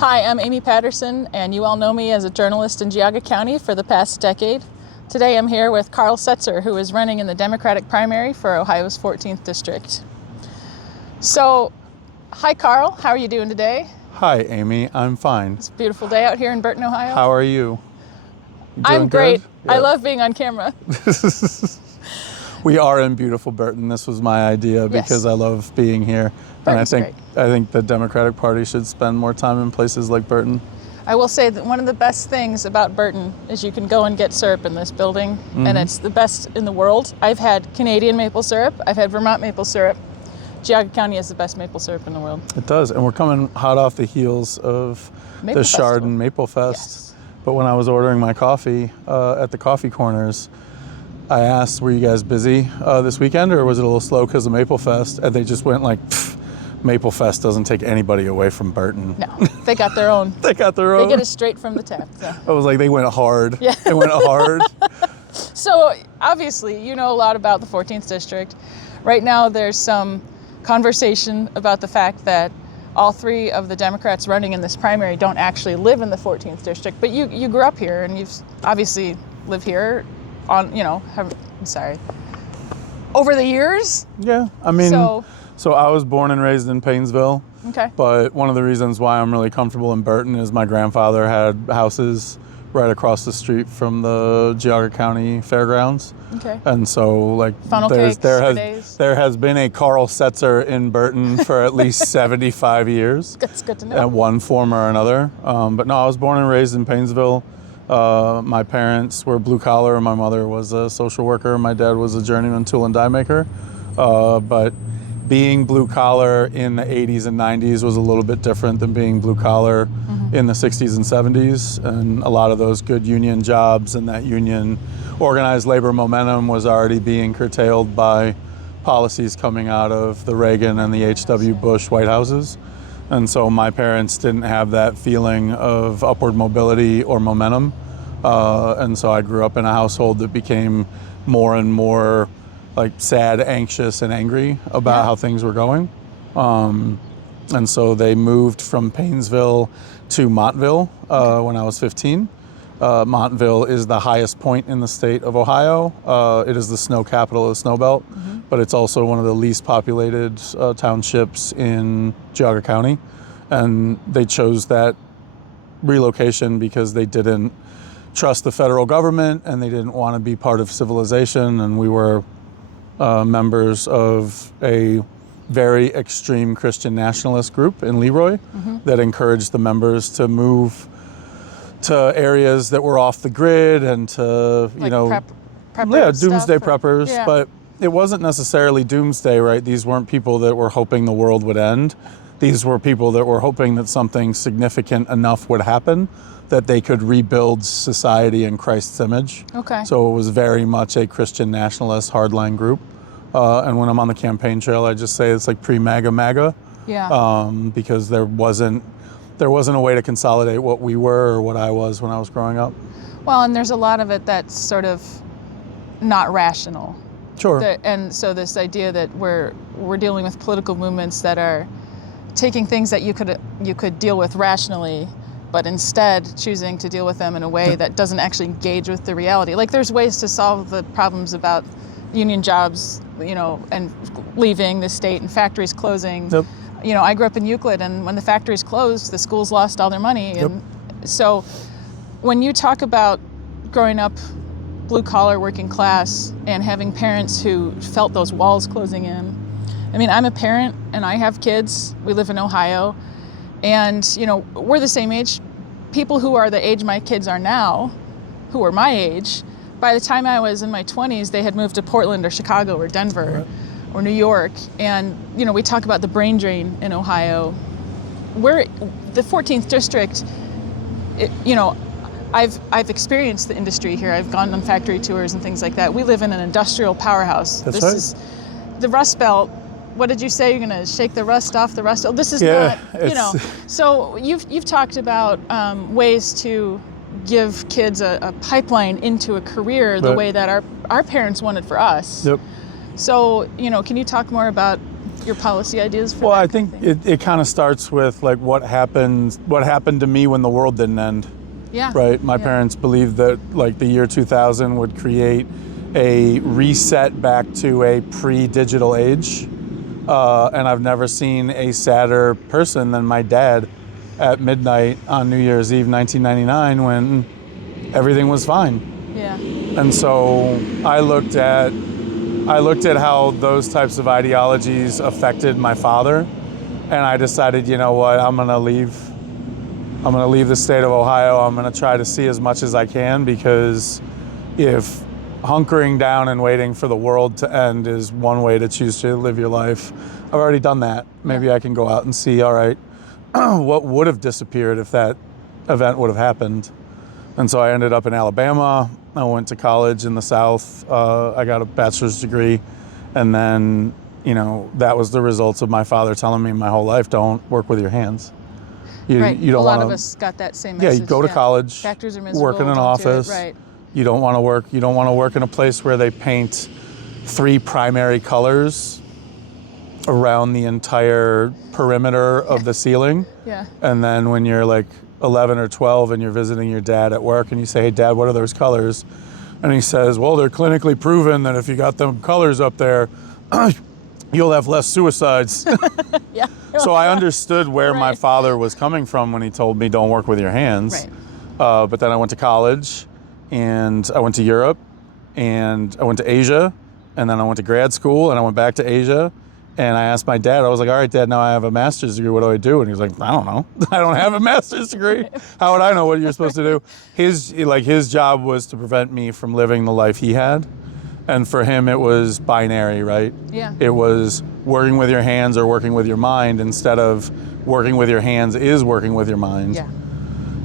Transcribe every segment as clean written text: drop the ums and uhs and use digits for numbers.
Hi, I'm Amy Patterson, and you all know me as a journalist in Geauga County for the past decade. Today I'm here with Carl Setzer, who is running in the Democratic primary for Ohio's 14th District. So, hi Carl, how are you doing today? Hi Amy, I'm fine. It's a beautiful day out here in Burton, Ohio. How are you? I'm great. Yeah. I love being on camera. We are in beautiful Burton. This was my idea because I love being here. Burton's and great. I think the Democratic Party should spend more time in places like Burton. I will say that one of the best things about Burton is you can go and get syrup in this building, and it's the best in the world. I've had Canadian maple syrup, I've had Vermont maple syrup. Geauga County has the best maple syrup in the world. It does, and we're coming hot off the heels of the Chardon Maple Fest. Yes. But when I was ordering my coffee at the coffee corners, I asked, were you guys busy this weekend, or was it a little slow because of Maple Fest? And they just went like, Maple Fest doesn't take anybody away from Burton. No, they got their own. They got their own. They get it straight from the tap. So. I was like, they went hard. Yeah. They went hard. So obviously, you know a lot about the 14th District. Right now, there's some conversation about the fact that all three of the Democrats running in this primary don't actually live in the 14th District. But you grew up here, and you've obviously lived here over the years. Yeah, I mean, so I was born and raised in Paynesville. Okay. But one of the reasons why I'm really comfortable in Burton is my grandfather had houses right across the street from the Geauga County Fairgrounds. Okay. And so, like, there has been a Carl Setzer in Burton for at least 75 years. That's good to know. In one form or another. But no, I was born and raised in Paynesville. My parents were blue collar. My mother was a social worker. My dad was a journeyman tool and die maker. But being blue collar in the 80s and 90s was a little bit different than being blue collar in the 60s and 70s. And a lot of those good union jobs and that union organized labor momentum was already being curtailed by policies coming out of the Reagan and the H.W. Bush White Houses. And so my parents didn't have that feeling of upward mobility or momentum. And so I grew up in a household that became more and more like sad, anxious, and angry about how things were going. And so they moved from Paynesville to Montville when I was 15. Montville is the highest point in the state of Ohio. It is the snow capital of the Snowbelt, but it's also one of the least populated townships in Geauga County. And they chose that relocation because they didn't trust the federal government and they didn't want to be part of civilization. And we were members of a very extreme Christian nationalist group in Leroy that encouraged the members to move to areas that were off the grid and to, doomsday preppers. Yeah. But it wasn't necessarily doomsday, right? These weren't people that were hoping the world would end. These were people that were hoping that something significant enough would happen that they could rebuild society in Christ's image. Okay. So it was very much a Christian nationalist hardline group. And when I'm on the campaign trail, I just say it's like pre-MAGA. Yeah. Because there wasn't a way to consolidate what we were or what I was when I was growing up. Well, and there's a lot of it that's sort of not rational. Sure. And so this idea that we're dealing with political movements that are taking things that you could deal with rationally, but instead choosing to deal with them in a way that doesn't actually engage with the reality. Like there's ways to solve the problems about union jobs, and leaving the state and factories closing. Yep. I grew up in Euclid, and when the factories closed, the schools lost all their money. Yep. And so when you talk about growing up blue collar, working class, and having parents who felt those walls closing in, I mean, I'm a parent and I have kids. We live in Ohio, and we're the same age. People who are the age my kids are now, who were my age, by the time I was in my 20s, they had moved to Portland or Chicago or Denver or New York. And, we talk about the brain drain in Ohio. The 14th District, I've experienced the industry here. I've gone on factory tours and things like that. We live in an industrial powerhouse. That's this right. is the Rust Belt. What did you say? You're going to shake the rust off the Rust Belt? This is not, So you've talked about ways to give kids a pipeline into a career the way that our parents wanted for us. Yep. So, can you talk more about your policy ideas for Well, that I kind think of thing? it kind of starts with like what happened to me when the world didn't end. Yeah. Right. My Yeah. parents believed that like the year 2000 would create a reset back to a pre-digital age. And I've never seen a sadder person than my dad at midnight on New Year's Eve 1999 when everything was fine. Yeah. And so I looked at how those types of ideologies affected my father, and I decided, you know what, I'm gonna leave the state of Ohio. I'm gonna try to see as much as I can, because if hunkering down and waiting for the world to end is one way to choose to live your life, I've already done that. Maybe I can go out and see, all right, what would have disappeared if that event would have happened. And so I ended up in Alabama. I went to college in the South. I got a bachelor's degree. And then, you know, that was the results of my father telling me my whole life, don't work with your hands. You don't A lot want of to. us got that same Yeah, message. you go to college, Factories are miserable. work in an don't do it. office. Right. You don't want to work. You don't want to work in a place where they paint 3 primary colors around the entire perimeter of the ceiling. Yeah. And then when you're like 11 or 12 and you're visiting your dad at work and you say, hey, Dad, what are those colors? And he says, well, they're clinically proven that if you got them colors up there, you'll have less suicides. Yeah. So I understood where my Right. father was coming from when he told me, don't work with your hands. Right. But then I went to college, and I went to Europe, and I went to Asia, and then I went to grad school, and I went back to Asia. And I asked my dad, I was like, all right, Dad, now I have a master's degree. What do I do? And he was like, I don't know. I don't have a master's degree. How would I know what you're supposed to do? His job was to prevent me from living the life he had. And for him, it was binary, right? Yeah. It was working with your hands or working with your mind, instead of working with your hands is working with your mind. Yeah.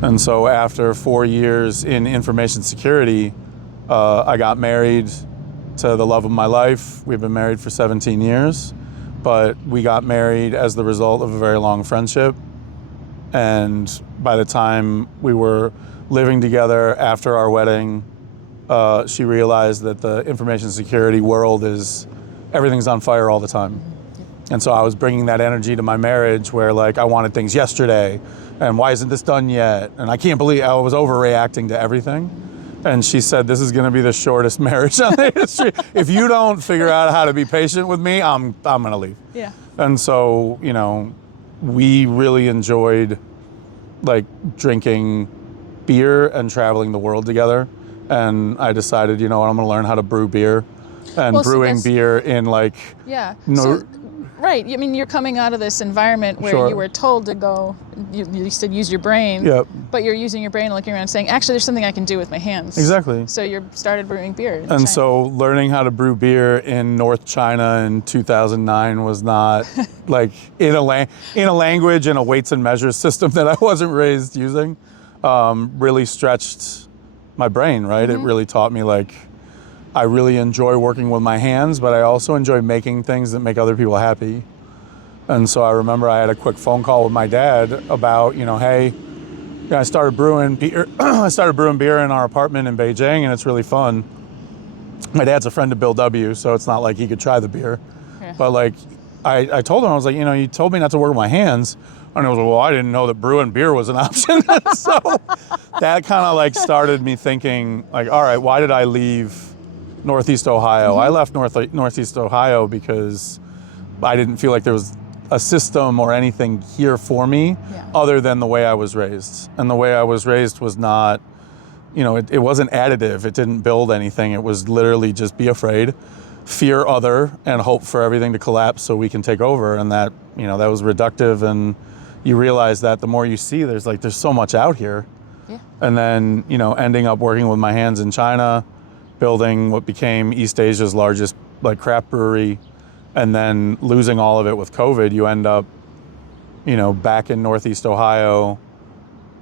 And so after 4 years in information security, I got married to the love of my life. We've been married for 17 years, but we got married as the result of a very long friendship. And by the time we were living together after our wedding, she realized that the information security world everything's on fire all the time. And so I was bringing that energy to my marriage, where like I wanted things yesterday, and why isn't this done yet? And I can't believe I was overreacting to everything. And she said, this is going to be the shortest marriage on the history. If you don't figure out how to be patient with me, I'm going to leave. Yeah. And so, you know, we really enjoyed like drinking beer and traveling the world together. And I decided, you know what, I'm going to learn how to brew beer. And Well, so brewing that's- beer in like, Yeah. no, So, right. I mean, you're coming out of this environment where Sure. you were told to go, you said use your brain. Yep. But you're using your brain and looking around and saying, actually, there's something I can do with my hands. Exactly. So you started brewing beer. in China. And so learning how to brew beer in North China in 2009 was not like in a language and a weights and measures system that I wasn't raised using, really stretched my brain, right? Mm-hmm. It really taught me like, I really enjoy working with my hands, but I also enjoy making things that make other people happy. And so I remember I had a quick phone call with my dad about, you know, hey, I started brewing beer. I started brewing beer in our apartment in Beijing, and it's really fun. My dad's a friend of Bill W., so it's not like he could try the beer. Yeah. But like, I told him, I was like, you know, you told me not to work with my hands. And he was like, well, I didn't know that brewing beer was an option. So that kind of like started me thinking like, all right, why did I leave Northeast Ohio? Mm-hmm. I left Northeast Ohio because I didn't feel like there was a system or anything here for me other than the way I was raised. And the way I was raised was not, you know, it wasn't additive. It didn't build anything. It was literally just be afraid, fear other, and hope for everything to collapse so we can take over. And that, you know, that was reductive. And you realize that the more you see, there's so much out here. Yeah. And then, you know, ending up working with my hands in China, building what became East Asia's largest like craft brewery, and then losing all of it with COVID, you end up, you know, back in Northeast Ohio,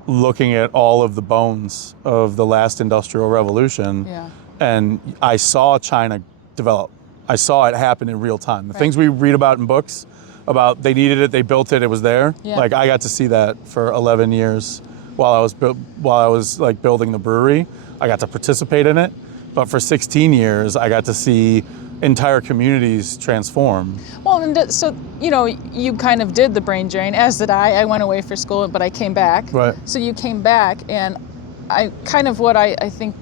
looking at all of the bones of the last industrial revolution. Yeah. And I saw China develop. I saw it happen in real time. The things we read about in books, about they needed it, they built it, it was there. Yeah. Like I got to see that for 11 years while I was like building the brewery. I got to participate in it. But for 16 years, I got to see entire communities transform. Well, and so, you kind of did the brain drain, as did I. I went away for school, but I came back. Right. So you came back, and what I think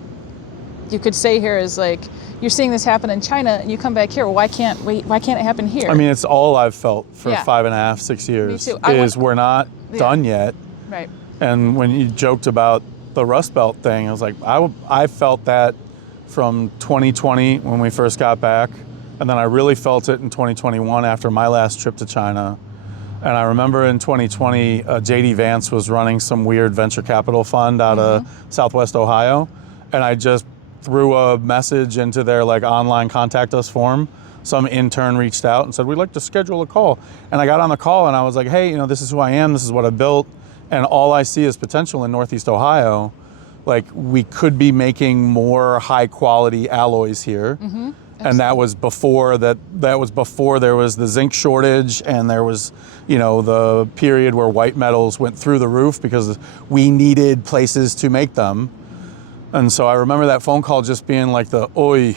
you could say here is like, you're seeing this happen in China, and you come back here. Well, why can't it happen here? I mean, it's all I've felt for 5.5, 6 years. Me too. We're not done yet. Right. And when you joked about the Rust Belt thing, I was like, I felt that from 2020 when we first got back, and then I really felt it in 2021 after my last trip to China. And I remember in 2020, JD Vance was running some weird venture capital fund out of Southwest Ohio, and I just threw a message into their online contact us form. Some intern reached out and said, we'd like to schedule a call. And I got on the call and I was like, hey, this is who I am, this is what I built, and all I see is potential in Northeast Ohio. Like, we could be making more high quality alloys here. And that was before there was the zinc shortage, and there was, the period where white metals went through the roof because we needed places to make them. And so I remember that phone call just being like the oi,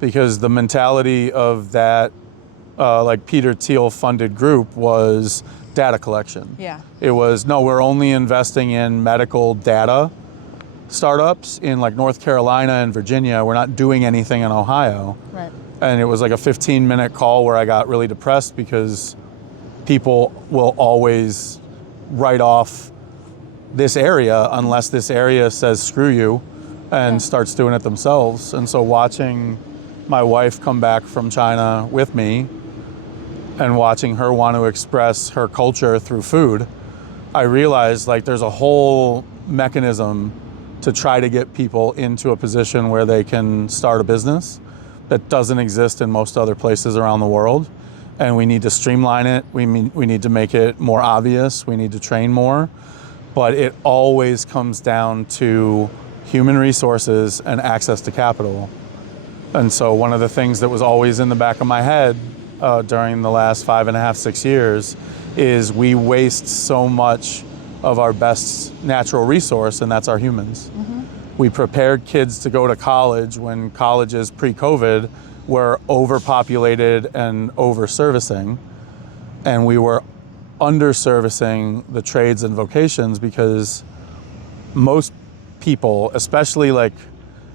because the mentality of that Peter Thiel funded group was data collection. Yeah. It was, no, we're only investing in medical data startups in North Carolina and Virginia. We're not doing anything in Ohio. Right. And it was like a 15-minute call where I got really depressed because people will always write off this area unless this area says screw you and starts doing it themselves. And so watching my wife come back from China with me and watching her want to express her culture through food, I realized there's a whole mechanism to try to get people into a position where they can start a business that doesn't exist in most other places around the world. And we need to streamline it. We need to make it more obvious. We need to train more. But it always comes down to human resources and access to capital. And so one of the things that was always in the back of my head during the last 5.5, 6 years is we waste so much of our best natural resource, and that's our humans. We prepared kids to go to college when colleges pre-COVID were overpopulated and over-servicing, and we were under-servicing the trades and vocations because most people, especially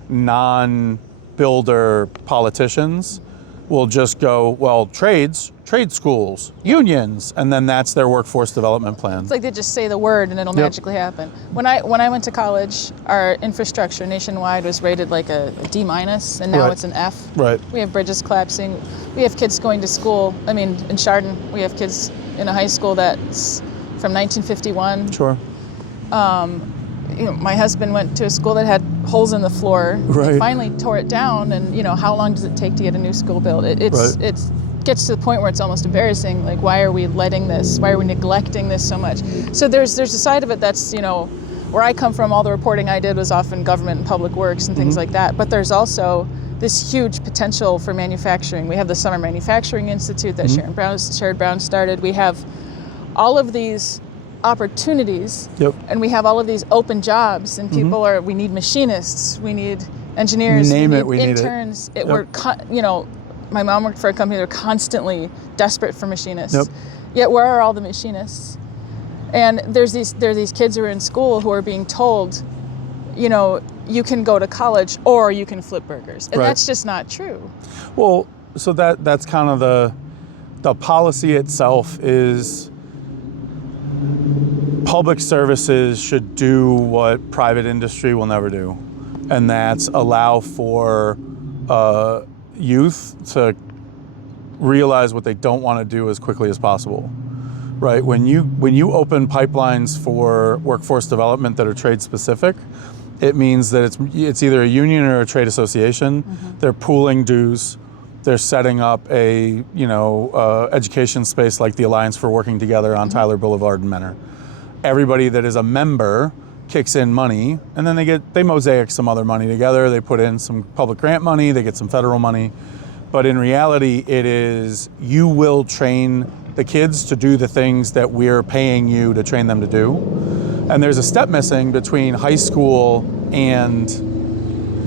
non-builder politicians, will just go, well, trade schools, unions, and then that's their workforce development plan. It's like they just say the word and it'll magically happen. When I went to college, our infrastructure nationwide was rated a D-, and now it's an F. Right. We have bridges collapsing. We have kids going to school. I mean, in Chardon, we have kids in a high school that's from 1951. Sure. My husband went to a school that had holes in the floor. Right. He finally tore it down, and how long does it take to get a new school built? It gets to the point where it's almost embarrassing. Why are we letting this? Why are we neglecting this so much? So there's a side of it that's where I come from. All the reporting I did was often government and public works and things like that. But there's also this huge potential for manufacturing. We have the Summer Manufacturing Institute that Sherrod Brown started. We have all of these opportunities, and we have all of these open jobs, and people we need machinists, we need engineers, we need interns. My mom worked for a company that were constantly desperate for machinists. Yet where are all the machinists? And there are these kids who are in school who are being told, you can go to college or you can flip burgers, and that's just not true. Well, so that's kind of the policy itself is public services should do what private industry will never do, and that's allow for youth to realize what they don't want to do as quickly as possible. Right? When you open pipelines for workforce development that are trade specific, it means that it's either a union or a trade association. They're pooling dues. They're setting up a education space like the Alliance for Working Together on Tyler Boulevard in Menor. Everybody that is a member kicks in money, and then they mosaic some other money together. They put in some public grant money. They get some federal money. But in reality, it is you will train the kids to do the things that we're paying you to train them to do. And there's a step missing between high school and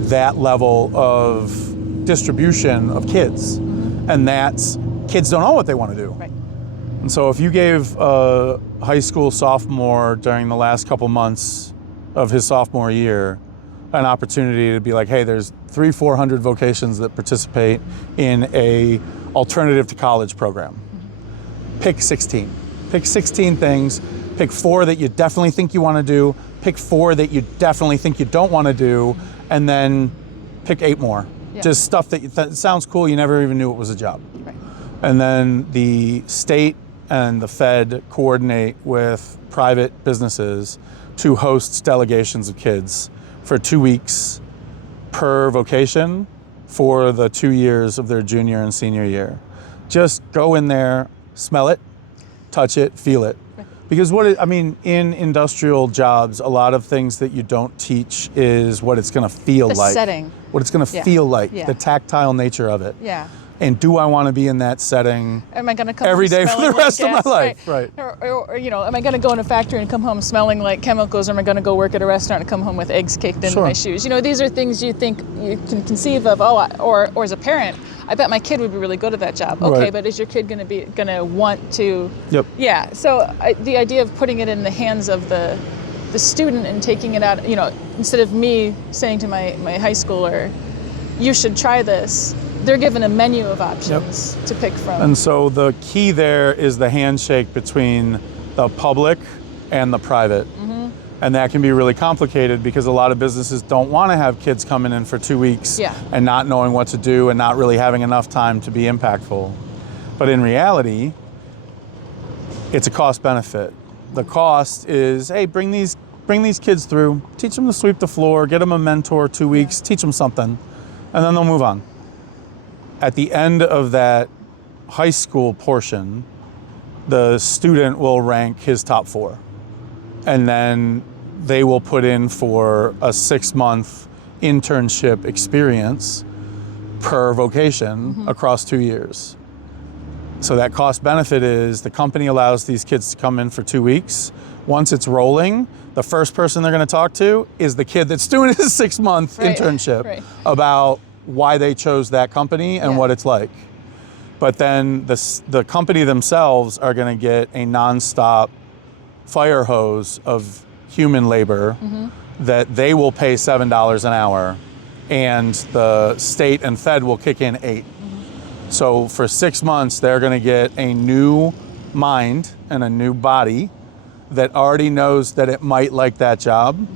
that level of distribution of kids. And that's, kids don't know what they want to do. Right. And so if you gave a high school sophomore during the last couple months of his sophomore year an opportunity to be like, hey, there's 300-400 vocations that participate in a alternative to college program. Pick 16. Pick 16 things. Pick 4 that you definitely think you want to do. Pick 4 that you definitely think you don't want to do, and then pick 8 more. Yeah. Just stuff that sounds cool. You never even knew it was a job. Right. And then the state and the Fed coordinate with private businesses to host delegations of kids for 2 weeks per vocation for the 2 years of their junior and senior year. Just go in there, smell it, touch it, feel it. Because in industrial jobs, a lot of things that you don't teach is what it's going to feel like. The setting. What it's going to feel like, the tactile nature of it. Yeah. And do I want to be in that setting Am I going to come every home day for the smelling rest like of my gas? life? Right. Or, am I going to go in a factory and come home smelling like chemicals, or am I going to go work at a restaurant and come home with eggs caked into my shoes? These are things you think you can conceive of. Or as a parent, I bet my kid would be really good at that job. Okay, Right. but is your kid going to want to? Yep. Yeah. So the idea of putting it in the hands of the student and taking it out, instead of me saying to my high schooler, you should try this, they're given a menu of options to pick from. And so the key there is the handshake between the public and the private. And that can be really complicated because a lot of businesses don't want to have kids coming in for 2 weeks and not knowing what to do and not really having enough time to be impactful. But in reality, it's a cost benefit. The cost is, hey, bring these kids through, teach them to sweep the floor, get them a mentor 2 weeks, teach them something, and then they'll move on. At the end of that high school portion, the student will rank his top 4. And then they will put in for a 6-month internship experience per vocation across 2 years. So that cost benefit is the company allows these kids to come in for 2 weeks. Once it's rolling, the first person they're going to talk to is the kid that's doing his 6-month internship about why they chose that company and what it's like. But then the company themselves are going to get a nonstop fire hose of human labor that they will pay $7 an hour, and the state and Fed will kick in 8. So for 6 months, they're going to get a new mind and a new body that already knows that it might like that job,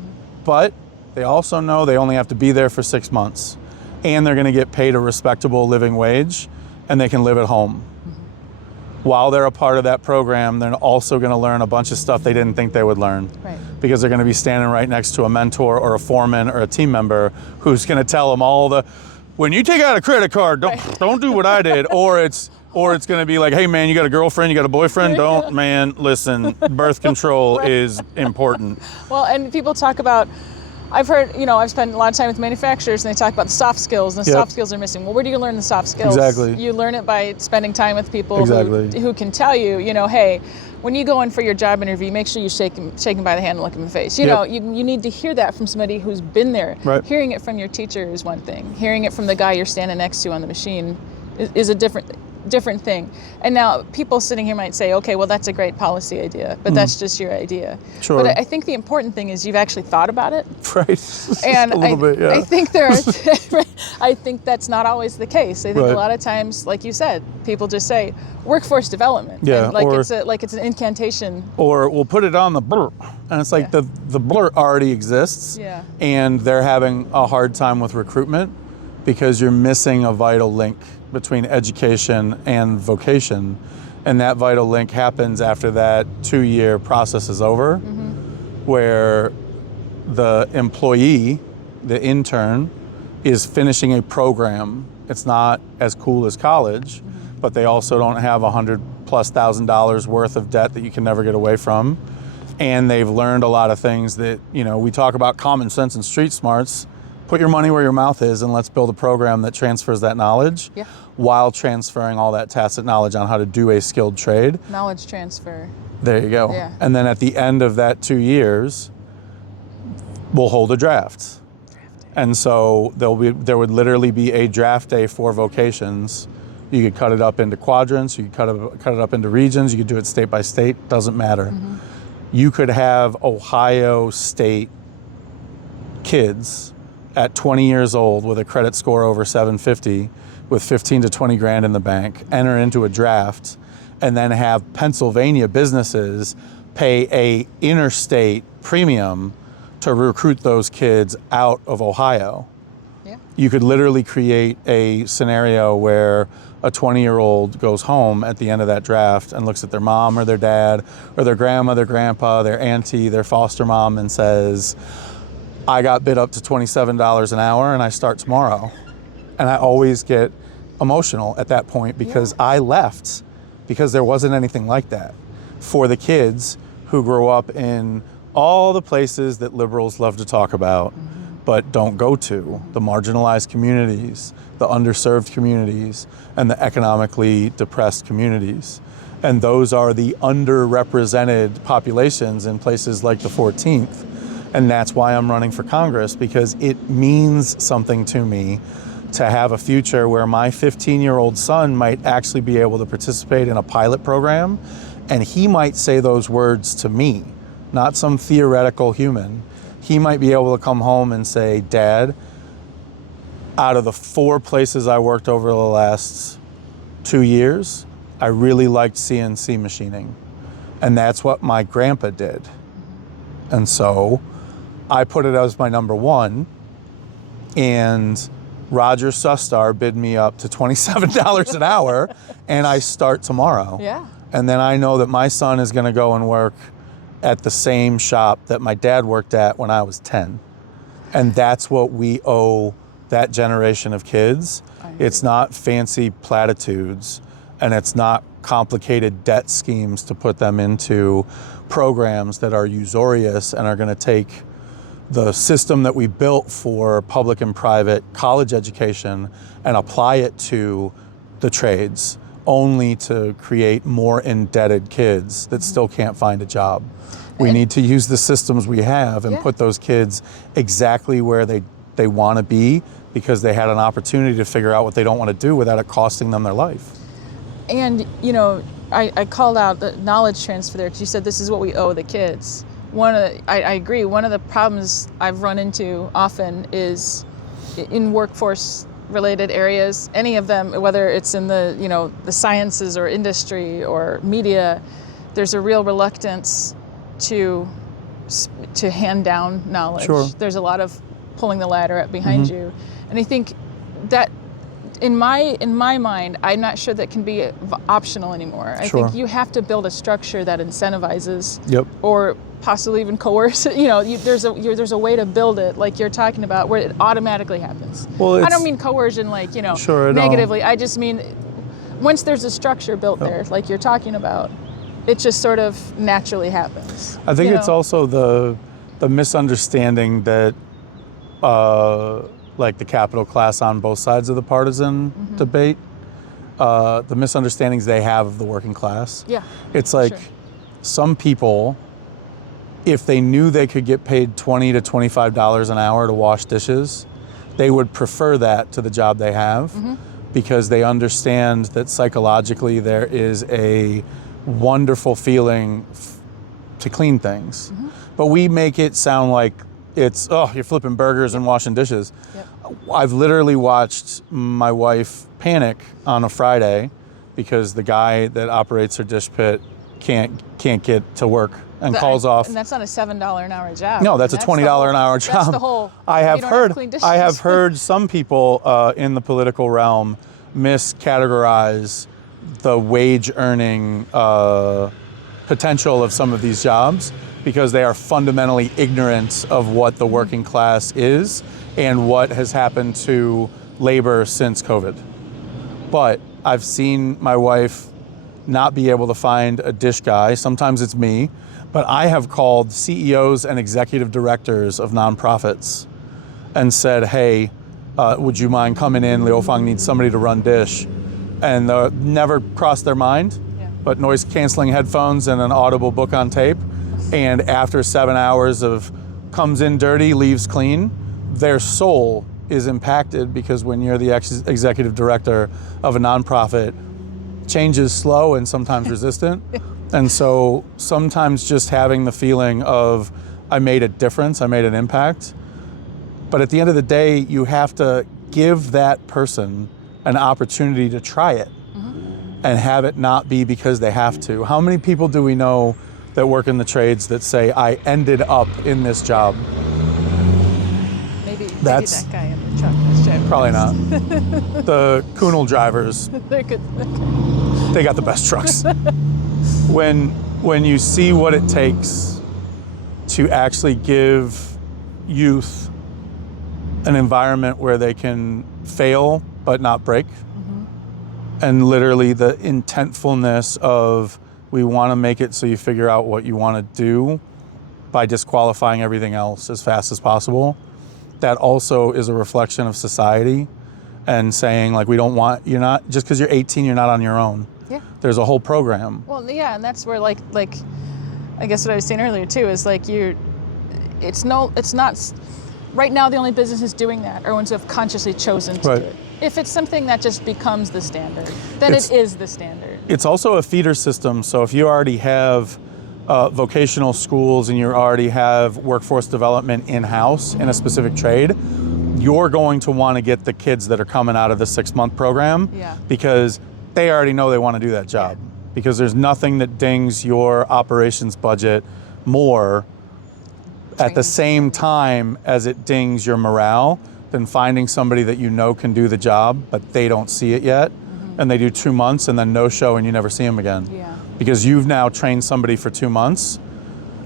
but they also know they only have to be there for 6 months, and they're going to get paid a respectable living wage, and they can live at home. While they're a part of that program, they're also going to learn a bunch of stuff they didn't think they would learn. Right. Because they're going to be standing right next to a mentor or a foreman or a team member who's going to tell them all the, when you take out a credit card, don't do what I did. Or it's going to be like, hey man, you got a girlfriend, you got a boyfriend? Don't, man, listen, birth control is important. Well, and people talk about, I've heard, I've spent a lot of time with manufacturers, and they talk about the soft skills, and the soft skills are missing. Well, where do you learn the soft skills? Exactly. You learn it by spending time with people who can tell you, hey, when you go in for your job interview, make sure you shake them by the hand and look them in the face. You need to hear that from somebody who's been there. Right. Hearing it from your teacher is one thing. Hearing it from the guy you're standing next to on the machine is a different thing. And now people sitting here might say, okay, well, that's a great policy idea, but that's just your idea. Sure. But I think the important thing is you've actually thought about it. Right. And a little bit, yeah. I think I think that's not always the case. I think a lot of times, like you said, people just say workforce development. Yeah. And it's an incantation. Or we'll put it on the blurt. And it's like the blurt already exists. Yeah. And they're having a hard time with recruitment because you're missing a vital link between education and vocation. And that vital link happens after that 2-year process is over, where the employee, the intern, is finishing a program. It's not as cool as college, but they also don't have $100,000+ worth of debt that you can never get away from. And they've learned a lot of things that, we talk about common sense and street smarts. Put your money where your mouth is, and let's build a program that transfers that knowledge while transferring all that tacit knowledge on how to do a skilled trade. Knowledge transfer. There you go. Yeah. And then at the end of that 2 years, we'll hold a draft. And so there would literally be a draft day for vocations. You could cut it up into quadrants, you could cut it up into regions, you could do it state by state, doesn't matter. You could have Ohio State kids at 20 years old with a credit score over 750 with 15 to 20 grand in the bank, enter into a draft, and then have Pennsylvania businesses pay a interstate premium to recruit those kids out of Ohio. Yeah. You could literally create a scenario where a 20-year-old goes home at the end of that draft and looks at their mom or their dad or their grandma, their grandpa, their auntie, their foster mom, and says, I got bid up to $27 an hour and I start tomorrow. And I always get emotional at that point because I left because there wasn't anything like that for the kids who grow up in all the places that liberals love to talk about but don't go to, the marginalized communities, the underserved communities, and the economically depressed communities. And those are the underrepresented populations in places like the 14th. And that's why I'm running for Congress, because it means something to me to have a future where my 15-year-old son might actually be able to participate in a pilot program, and he might say those words to me, not some theoretical human. He might be able to come home and say, Dad, out of the 4 places I worked over the last 2 years, I really liked CNC machining. And that's what my grandpa did. And so I put it as my number 1, and Roger Sustar bid me up to $27 an hour, and I start tomorrow. Yeah. And then I know that my son is gonna go and work at the same shop that my dad worked at when I was 10. And that's what we owe that generation of kids. It's not fancy platitudes, and it's not complicated debt schemes to put them into programs that are usurious and are gonna take the system that we built for public and private college education and apply it to the trades, only to create more indebted kids that still can't find a job. We need to use the systems we have and put those kids exactly where they want to be, because they had an opportunity to figure out what they don't want to do without it costing them their life. And, you know, I called out the knowledge transfer there because you said this is what we owe the kids. I agree. One of the problems I've run into often is in workforce related areas, any of them, whether it's in the, you know, the sciences or industry or media, there's a real reluctance to hand down knowledge. Sure. There's a lot of pulling the ladder up behind you. And I think that in my mind, I'm not sure that can be optional anymore. I think you have to build a structure that incentivizes or possibly even coerce it. You know, there's a way to build it, like you're talking about, where it automatically happens. Well, I don't mean coercion like, you know, negatively. I just mean once there's a structure built there, like you're talking about, it just sort of naturally happens. I think it's also the misunderstanding that like the capital class on both sides of the partisan debate, the misunderstandings they have of the working class. Yeah. It's like some people, if they knew they could get paid $20 to $25 an hour to wash dishes, they would prefer that to the job they have, because they understand that psychologically there is a wonderful feeling to clean things. But we make it sound like it's, oh, you're flipping burgers and washing dishes. I've literally watched my wife panic on a Friday because the guy that operates her dish pit can't get to work and calls off. And that's not a $7 an hour job. No, that's a $20 an hour job. That's the whole. I have heard some people in the political realm miscategorize the wage earning potential of some of these jobs, because they are fundamentally ignorant of what the working class is and what has happened to labor since COVID. But I've seen my wife not be able to find a dish guy. Sometimes it's me, but I have called CEOs and executive directors of nonprofits and said, hey, would you mind coming in? Liufang needs somebody to run dish. And never crossed their mind, but noise canceling headphones and an Audible book on tape. And after 7 hours of comes in dirty, leaves clean, their soul is impacted, because when you're the executive director of a nonprofit, change is slow and sometimes resistant. And so sometimes just having the feeling of, I made a difference, I made an impact. But at the end of the day, you have to give that person an opportunity to try it, and have it not be because they have to. How many people do we know that work in the trades that say, I ended up in this job? Maybe that guy in the truck was driving. Probably not. The Kunal drivers, They're good. they got the best trucks. When you see what it takes to actually give youth an environment where they can fail but not break, and literally the intentfulness of, we want to make it so you figure out what you want to do by disqualifying everything else as fast as possible, that also is a reflection of society, and saying, like, we don't want, you're not, just because you're 18, you're not on your own. Yeah. There's a whole program. Well, yeah, and that's where, like I guess what I was saying earlier too is, like, it's not. Right now, the only businesses doing that are ones who have consciously chosen to do it. If it's something that just becomes the standard, then it is the standard. It's also a feeder system. So if you already have vocational schools and you already have workforce development in-house in a specific trade, you're going to want to get the kids that are coming out of the 6-month program, because they already know they want to do that job. Because there's nothing that dings your operations budget more at the same time as it dings your morale than finding somebody that you know can do the job, but they don't see it yet. And they do 2 months and then no show and you never see them again. Because you've now trained somebody for 2 months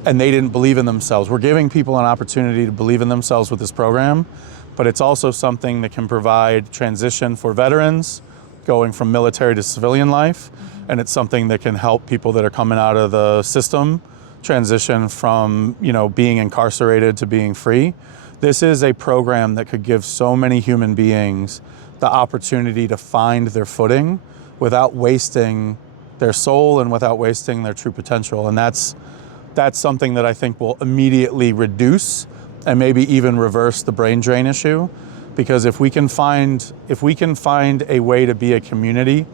and they didn't believe in themselves. We're giving people an opportunity to believe in themselves with this program, but it's also something that can provide transition for veterans going from military to civilian life. And it's something that can help people that are coming out of the system transition from, being incarcerated to being free. This is a program that could give so many human beings the opportunity to find their footing without wasting their soul and without wasting their true potential. And that's something that I think will immediately reduce and maybe even reverse the brain drain issue. Because if we can find a way to be a community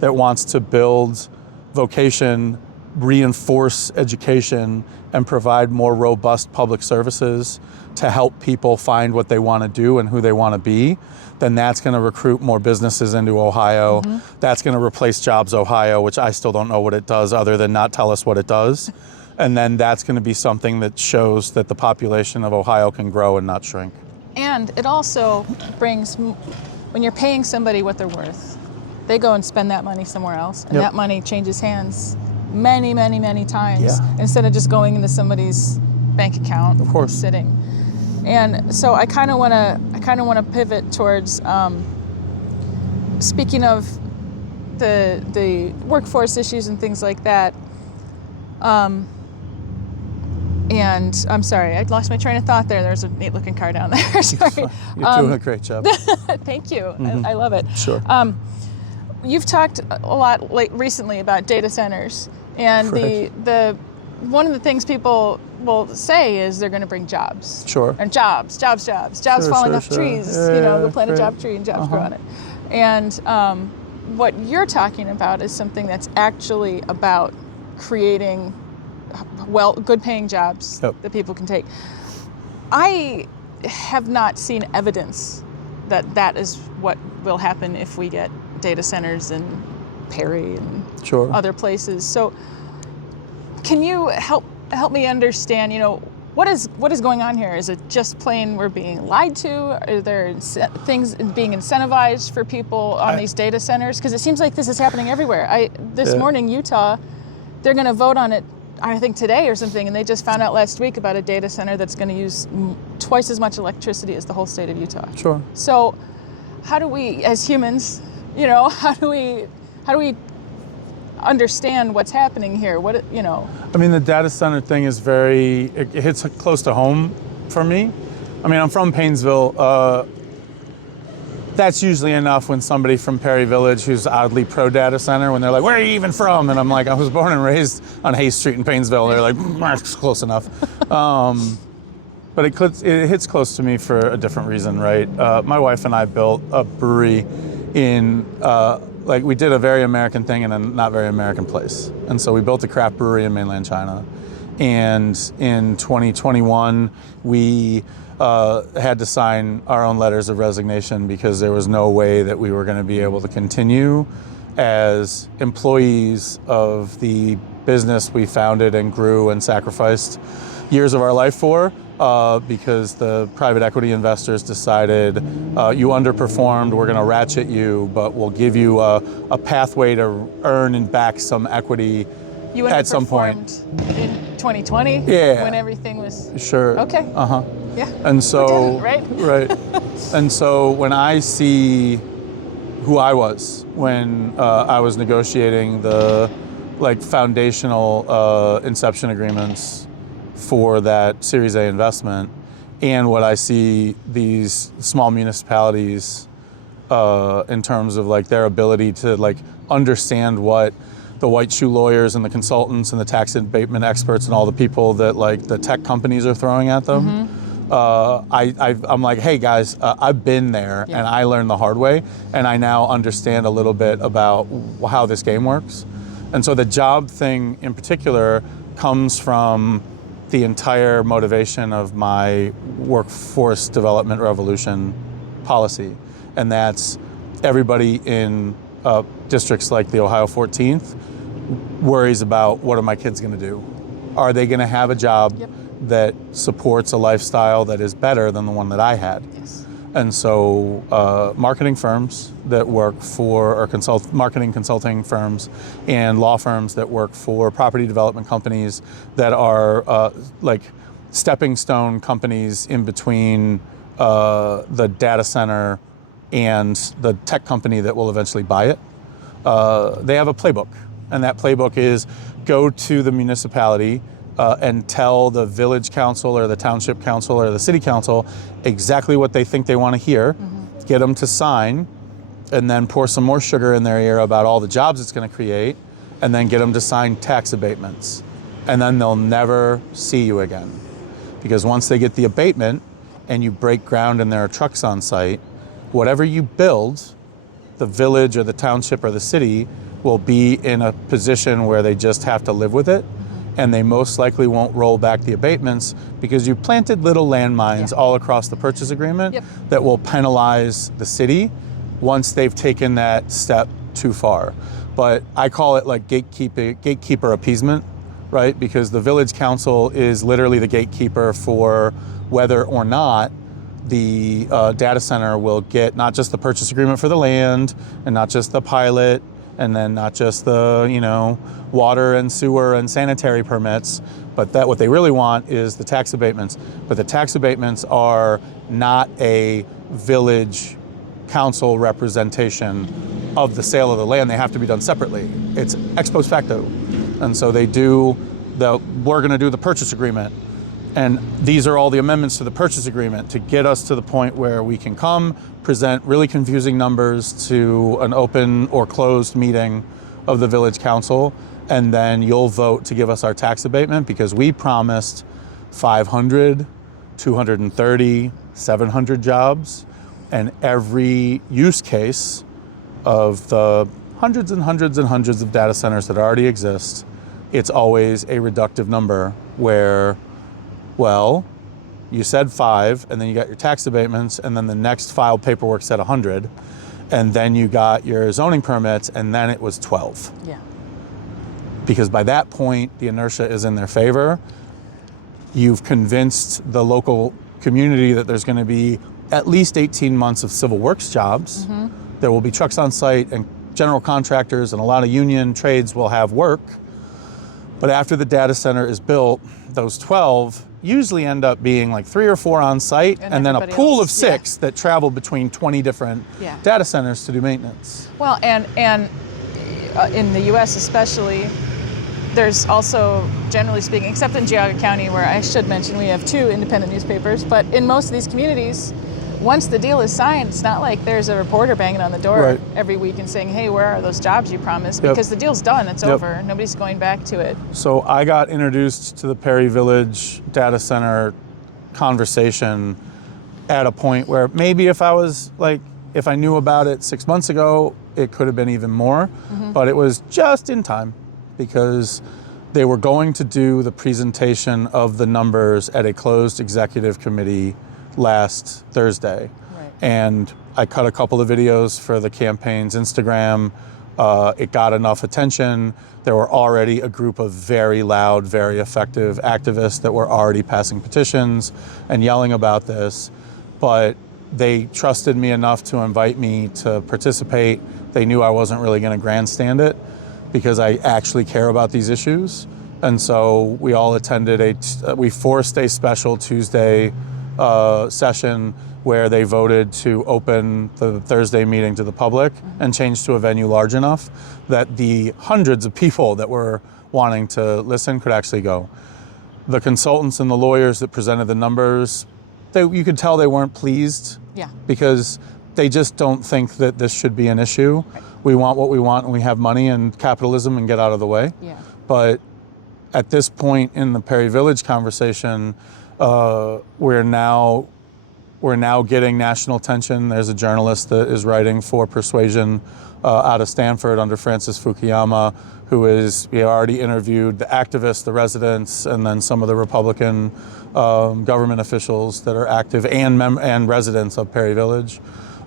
that wants to build vocation, reinforce education, and provide more robust public services to help people find what they want to do and who they want to be, then that's going to recruit more businesses into Ohio. That's going to replace Jobs Ohio, which I still don't know what it does other than not tell us what it does. And then that's going to be something that shows that the population of Ohio can grow and not shrink. And it also brings, when you're paying somebody what they're worth, they go and spend that money somewhere else, and that money changes hands many, many, many times instead of just going into somebody's bank account, of course, sitting. And so I kind of want to pivot towards speaking of the workforce issues and things like that. And I'm sorry, I lost my train of thought there. There's a neat looking car down there. Sorry. You're doing a great job. Thank you. I love it. Sure. You've talked a lot recently about data centers, and the one of the things people will say is they're going to bring jobs. Sure. And jobs falling off trees. Go plant a job tree and jobs grow on it. And what you're talking about is something that's actually about creating good-paying jobs that people can take. I have not seen evidence that that is what will happen if we get data centers in Perry and other places. So can you help me understand, what is going on here? Is it just plain we're being lied to? Are there things being incentivized for people on these data centers? Because it seems like this is happening everywhere. This morning, Utah, they're going to vote on it, I think today or something, and they just found out last week about a data center that's going to use twice as much electricity as the whole state of Utah. Sure. So how do we, as humans, how do we understand what's happening here? I mean, the data center thing is it hits close to home for me. I mean, I'm from Paynesville. That's usually enough when somebody from Perry Village who's oddly pro data center, when they're like, where are you even from? And I'm like, I was born and raised on Hayes Street in Paynesville. They're like, that's close enough. but it hits close to me for a different reason, right? My wife and I built a brewery in, we did a very American thing in a not very American place. And so we built a craft brewery in mainland China. And in 2021, we had to sign our own letters of resignation because there was no way that we were going to be able to continue as employees of the business we founded and grew and sacrificed years of our life for, because the private equity investors decided you underperformed, we're going to ratchet you, but we'll give you a pathway to earn and back some equity at some point. In 2020? Yeah. When everything was... Sure. Okay. Uh-huh. Yeah. And so... We did it, right? Right. And so when I see who I was when I was negotiating the foundational inception agreements for that Series A investment, and what I see these small municipalities in terms of their ability to understand what the white shoe lawyers and the consultants and the tax abatement experts and all the people that the tech companies are throwing at them. I'm like, hey guys, I've been there and I learned the hard way, and I now understand a little bit about how this game works. And so the job thing in particular comes from the entire motivation of my workforce development revolution policy. And that's everybody in districts like the Ohio 14th worries about, what are my kids going to do? Are they going to have a job that supports a lifestyle that is better than the one that I had? Yes. And so marketing firms that work for, or marketing consulting firms and law firms that work for property development companies that are stepping stone companies in between the data center and the tech company that will eventually buy it. They have a playbook, and that playbook is go to the municipality and tell the village council or the township council or the city council exactly what they think they want to hear, get them to sign, and then pour some more sugar in their ear about all the jobs it's going to create, and then get them to sign tax abatements. And then they'll never see you again. Because once they get the abatement and you break ground and there are trucks on site, whatever you build, the village or the township or the city will be in a position where they just have to live with it. And they most likely won't roll back the abatements because you planted little landmines all across the purchase agreement that will penalize the city once they've taken that step too far. But I call it gatekeeper appeasement, right? Because the village council is literally the gatekeeper for whether or not the data center will get not just the purchase agreement for the land and not just the pilot and then not just the, water and sewer and sanitary permits, but that what they really want is the tax abatements. But the tax abatements are not a village council representation of the sale of the land. They have to be done separately. It's ex post facto. And so we're going to do the purchase agreement. And these are all the amendments to the purchase agreement to get us to the point where we can come, present really confusing numbers to an open or closed meeting of the village council, and then you'll vote to give us our tax abatement because we promised 500, 230, 700 jobs, and every use case of the hundreds and hundreds and hundreds of data centers that already exist, it's always a reductive number where, well, you said 5, and then you got your tax abatements, and then the next filed paperwork said 100, and then you got your zoning permits, and then it was 12. Yeah. Because by that point, the inertia is in their favor. You've convinced the local community that there's going to be at least 18 months of civil works jobs. There will be trucks on site, and general contractors and a lot of union trades will have work. But after the data center is built, those 12 usually end up being 3 or 4 on site, and then a pool of 6 that travel between 20 different data centers to do maintenance. Well, and in the U.S. especially, there's also, generally speaking, except in Geauga County, where I should mention we have 2 independent newspapers, but in most of these communities, once the deal is signed, it's not like there's a reporter banging on the door every week and saying, hey, where are those jobs you promised? Because the deal's done, it's over. Nobody's going back to it. So I got introduced to the Perry Village data center conversation at a point where maybe if I knew about it 6 months ago, it could have been even more, but it was just in time because they were going to do the presentation of the numbers at a closed executive committee last Thursday. Right. And I cut a couple of videos for the campaign's Instagram. It got enough attention. There were already a group of very loud, very effective activists that were already passing petitions and yelling about this. But they trusted me enough to invite me to participate. They knew I wasn't really going to grandstand it because I actually care about these issues. And so we all attended we forced a special Tuesday session where they voted to open the Thursday meeting to the public and change to a venue large enough that the hundreds of people that were wanting to listen could actually go. The consultants and the lawyers that presented the numbers, you could tell they weren't pleased because they just don't think that this should be an issue. Right. We want what we want and we have money and capitalism and get out of the way. Yeah. But at this point in the Perry Village conversation, we're now getting national attention. There's a journalist that is writing for Persuasion out of Stanford under Francis Fukuyama, we already interviewed the activists, the residents, and then some of the Republican government officials that are active and residents of Perry Village.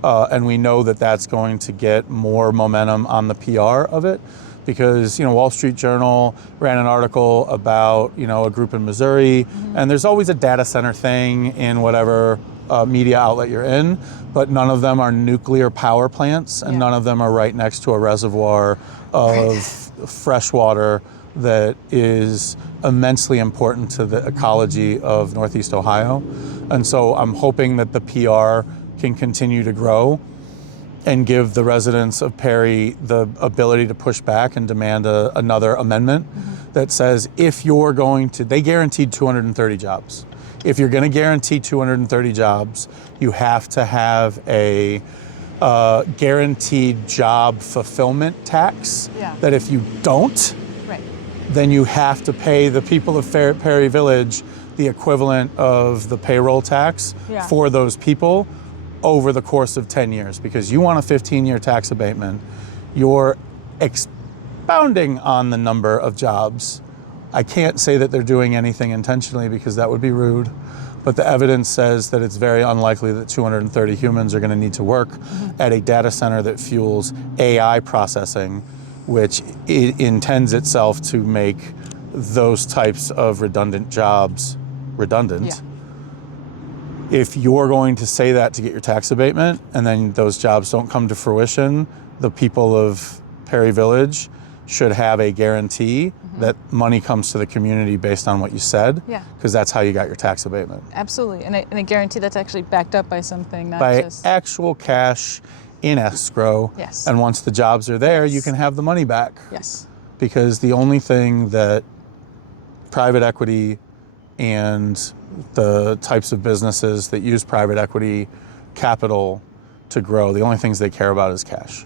And we know that that's going to get more momentum on the PR of it because, Wall Street Journal ran an article about, a group in Missouri, and there's always a data center thing in whatever media outlet you're in, but none of them are nuclear power plants, and none of them are right next to a reservoir of fresh water that is immensely important to the ecology of Northeast Ohio. And so I'm hoping that the PR can continue to grow and give the residents of Perry the ability to push back and demand another amendment that says they guaranteed 230 jobs. If you're going to guarantee 230 jobs, you have to have a guaranteed job fulfillment tax that if you don't, then you have to pay the people of Perry Village the equivalent of the payroll tax for those people over the course of 10 years. Because you want a 15-year tax abatement, you're expounding on the number of jobs. I can't say that they're doing anything intentionally because that would be rude, but the evidence says that it's very unlikely that 230 humans are going to need to work at a data center that fuels AI processing, which intends itself to make those types of redundant jobs redundant. Yeah. If you're going to say that to get your tax abatement and then those jobs don't come to fruition, the people of Perry Village should have a guarantee that money comes to the community based on what you said, because that's how you got your tax abatement. Absolutely, and a guarantee that's actually backed up by something, not by just actual cash in escrow. Yes. And once the jobs are there, you can have the money back. Yes. Because the only thing that private equity and the types of businesses that use private equity capital to grow, the only things they care about is cash.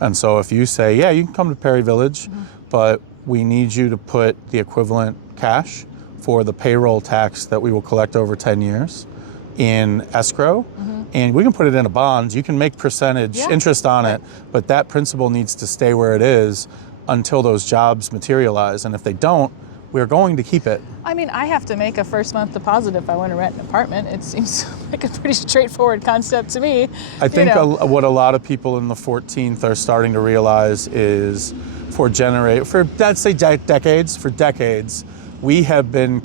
And so if you say, yeah, you can come to Perry Village, but we need you to put the equivalent cash for the payroll tax that we will collect over 10 years in escrow, and we can put it in a bond. You can make percentage interest on it, but that principal needs to stay where it is until those jobs materialize. And if they don't, we're going to keep it. I mean, I have to make a first month deposit if I want to rent an apartment. It seems like a pretty straightforward concept to me. I think what a lot of people in the 14th are starting to realize is for decades, we have been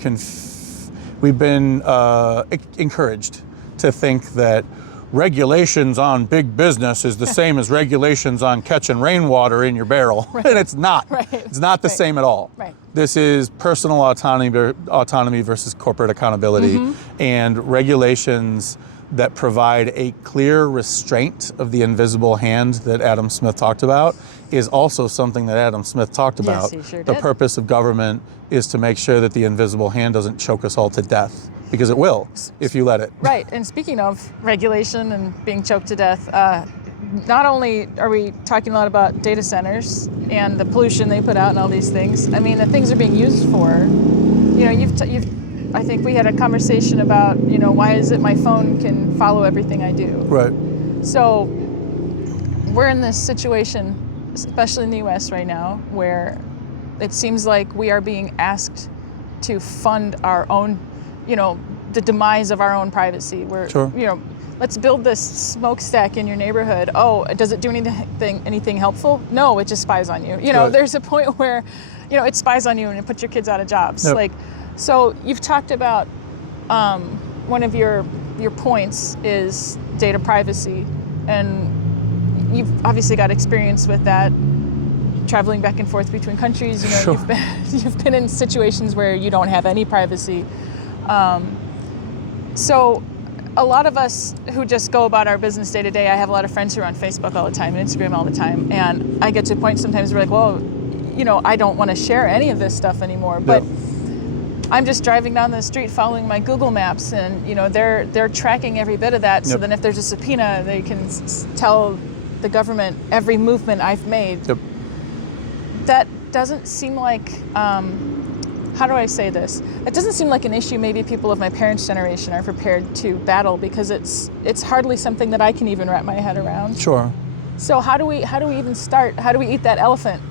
encouraged to think that regulations on big business is the same as regulations on catching rainwater in your barrel. Right. And it's not. Right. It's not the same at all. Right. This is personal autonomy versus corporate accountability, and regulations that provide a clear restraint of the invisible hand that Adam Smith talked about is also something that Adam Smith talked about. Yes, he sure did. The purpose of government is to make sure that the invisible hand doesn't choke us all to death, because it will if you let it. Right, and speaking of regulation and being choked to death, not only are we talking a lot about data centers and the pollution they put out and all these things, I mean, the things are being used for, you've I think we had a conversation about, why is it my phone can follow everything I do? Right. So we're in this situation, especially in the US right now, where it seems like we are being asked to fund our own, the demise of our own privacy. Sure. Let's build this smokestack in your neighborhood. Oh, does it do anything helpful? No, it just spies on you. Right. There's a point where, it spies on you and it puts your kids out of jobs. Yep. So you've talked about one of your points is data privacy, and you've obviously got experience with that, traveling back and forth between countries. Sure. You've been in situations where you don't have any privacy. So a lot of us who just go about our business day to day, I have a lot of friends who are on Facebook all the time and Instagram all the time, and I get to a point sometimes where well, I don't want to share any of this stuff anymore, but Yep. I'm just driving down the street following my Google Maps, and they're tracking every bit of that. So Yep. then if there's a subpoena, they can tell the government every movement I've made. Yep. That doesn't seem like, how do I say this? It doesn't seem like an issue maybe people of my parents' generation are prepared to battle, because it's hardly something that I can even wrap my head around. Sure. So how do we even start? How do we eat that elephant?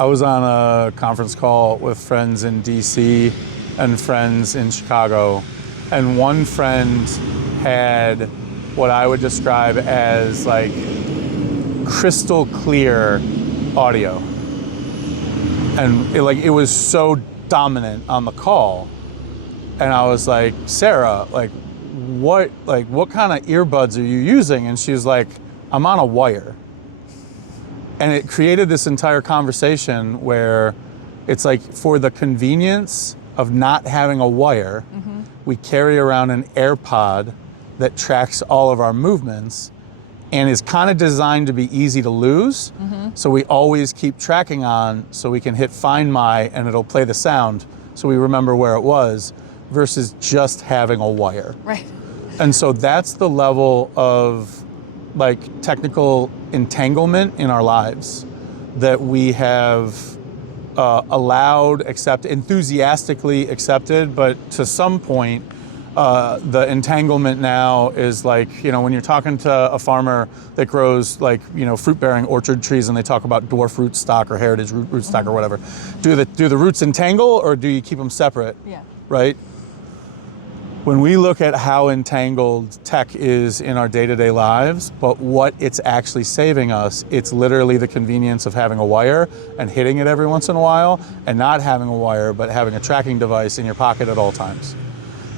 I was on a conference call with friends in DC and friends in Chicago, and one friend had what I would describe as like crystal clear audio. And it was so dominant on the call. And I was like, Sarah, what kind of earbuds are you using? And she was like, I'm on a wire. And it created this entire conversation where it's like, for the convenience of not having a wire, mm-hmm. we carry around an AirPod that tracks all of our movements and is kind of designed to be easy to lose. Mm-hmm. So we always keep tracking on, so we can hit Find My and it'll play the sound so we remember where it was, versus just having a wire. Right. And so that's the level of technical entanglement in our lives that we have enthusiastically accepted, but to some point, the entanglement now is when you're talking to a farmer that grows fruit-bearing orchard trees, and they talk about dwarf rootstock or heritage rootstock mm-hmm. or whatever. Do the roots entangle, or do you keep them separate? Yeah. Right? When we look at how entangled tech is in our day-to-day lives, but what it's actually saving us, it's literally the convenience of having a wire and hitting it every once in a while, and not having a wire, but having a tracking device in your pocket at all times.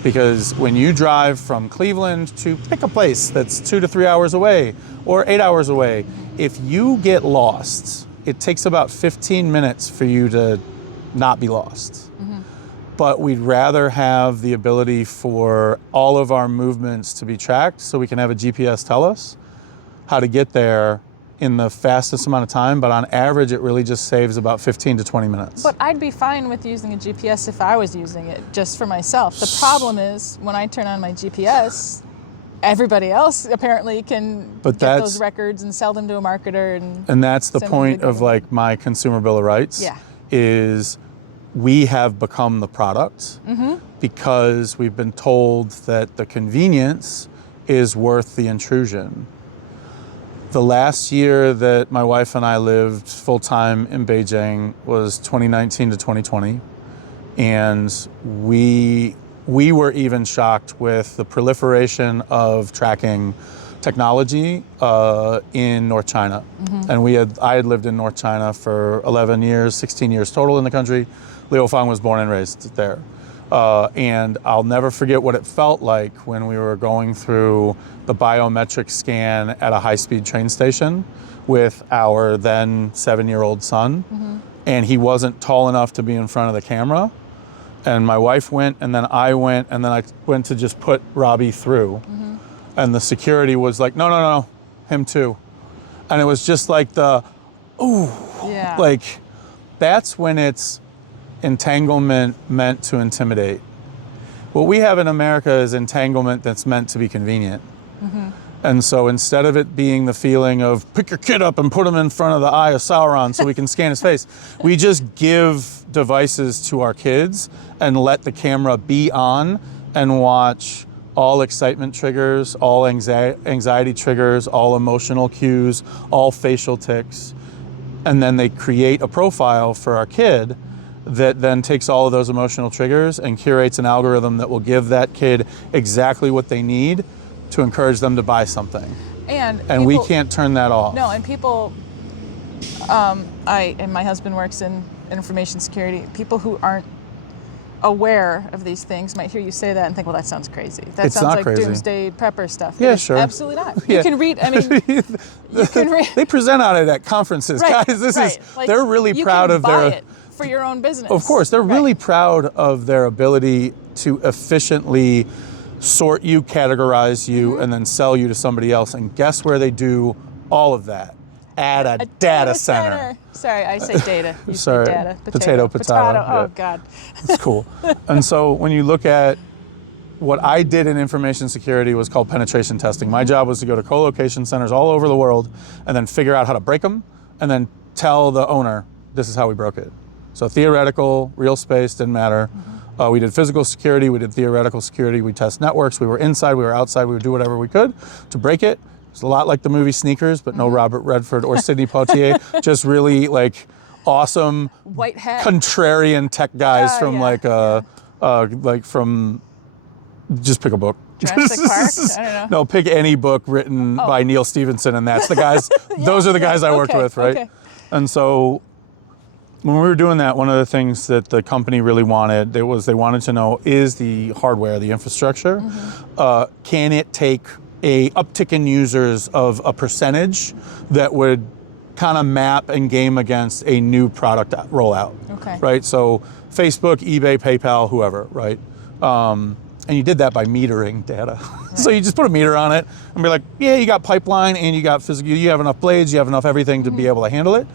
Because when you drive from Cleveland to pick a place that's 2 to 3 hours away or 8 hours away, if you get lost, it takes about 15 minutes for you to not be lost. Mm-hmm. But we'd rather have the ability for all of our movements to be tracked, so we can have a GPS tell us how to get there in the fastest amount of time. But on average, it really just saves about 15 to 20 minutes. But I'd be fine with using a GPS if I was using it just for myself. The problem is, when I turn on my GPS, everybody else apparently can get those records and sell them to a marketer. And that's the point of my Consumer Bill of Rights. Yeah. Is we have become the product mm-hmm. because we've been told that the convenience is worth the intrusion. The last year that my wife and I lived full-time in Beijing was 2019 to 2020. And we were even shocked with the proliferation of tracking technology in North China. Mm-hmm. And I had lived in North China for 11 years, 16 years total in the country. Liu Fang was born and raised there. And I'll never forget what it felt like when we were going through the biometric scan at a high-speed train station with our then 7-year-old son. Mm-hmm. And he wasn't tall enough to be in front of the camera. And my wife went, and then I went, and then I went to just put Robbie through. Mm-hmm. And the security was like, no, him too. And it was just that's when it's entanglement meant to intimidate. What we have in America is entanglement that's meant to be convenient. Mm-hmm. And so instead of it being the feeling of pick your kid up and put him in front of the eye of Sauron so we can scan his face, we just give devices to our kids and let the camera be on and watch all excitement triggers, all anxiety triggers, all emotional cues, all facial tics. And then they create a profile for our kid that then takes all of those emotional triggers and curates an algorithm that will give that kid exactly what they need to encourage them to buy something. And we can't turn that off. No, and people, and my husband works in information security. People who aren't aware of these things might hear you say that and think, well, that sounds crazy. That sounds like crazy. Doomsday prepper stuff. Yeah, sure. Absolutely not. Yeah. You can read, I mean, you can read. They present on it at conferences. Right, Guys, this right. is, like, they're really proud of their... You can buy it for your own business. Of course, they're really proud of their ability to efficiently sort you, categorize you, and then sell you to somebody else. And guess where they do all of that? At a data center. Sorry, I say data. You Sorry, say data. potato. Oh, Yeah. God. It's cool. And so when you look at what I did in information security was called penetration testing. My job was to go to co-location centers all over the world and then figure out how to break them and then tell the owner, this is how we broke it. So theoretical, real space, didn't matter. We did physical security, we did theoretical security, we test networks, we were inside, we were outside, we would do whatever we could to break it. It's a lot like the movie Sneakers, but no Robert Redford or Sidney Poitier, just really like awesome, white hat, contrarian tech guys from like from, just pick a book. Jurassic Park? I don't know. No, pick any book written by Neil Stephenson, and that's the guys, those are the guys I worked with, right? Okay. And so when we were doing that, one of the things that the company really wanted, they wanted to know, is the hardware, the infrastructure, can it take a uptick in users of a percentage that would kind of map and game against a new product rollout, right? So Facebook, eBay, PayPal, whoever, right? And you did that by metering data. Right. So you just put a meter on it and be like, yeah, you got pipeline and you got physical, you have enough blades, you have enough everything to be able to handle it.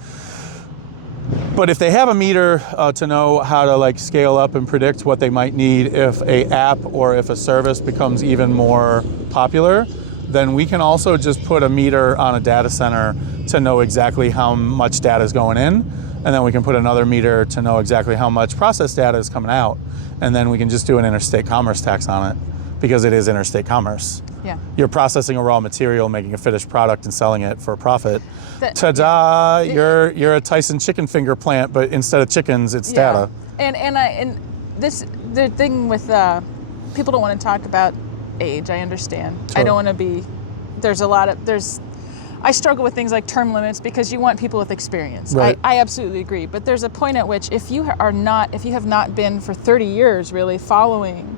But if they have a meter to know how to like scale up and predict what they might need if a app or if a service becomes even more popular, then we can also just put a meter on a data center to know exactly how much data is going in. And then we can put another meter to know exactly how much processed data is coming out. And then we can just do an interstate commerce tax on it because it is interstate commerce. Yeah. You're processing a raw material, making a finished product and selling it for a profit. Ta-da! Yeah. You're a Tyson chicken finger plant, but instead of chickens, it's data. And the thing with people don't want to talk about age. I understand. Sure. I don't want to be. I struggle with things like term limits because you want people with experience. Right. I absolutely agree. But there's a point at which if you have not been for 30 years really following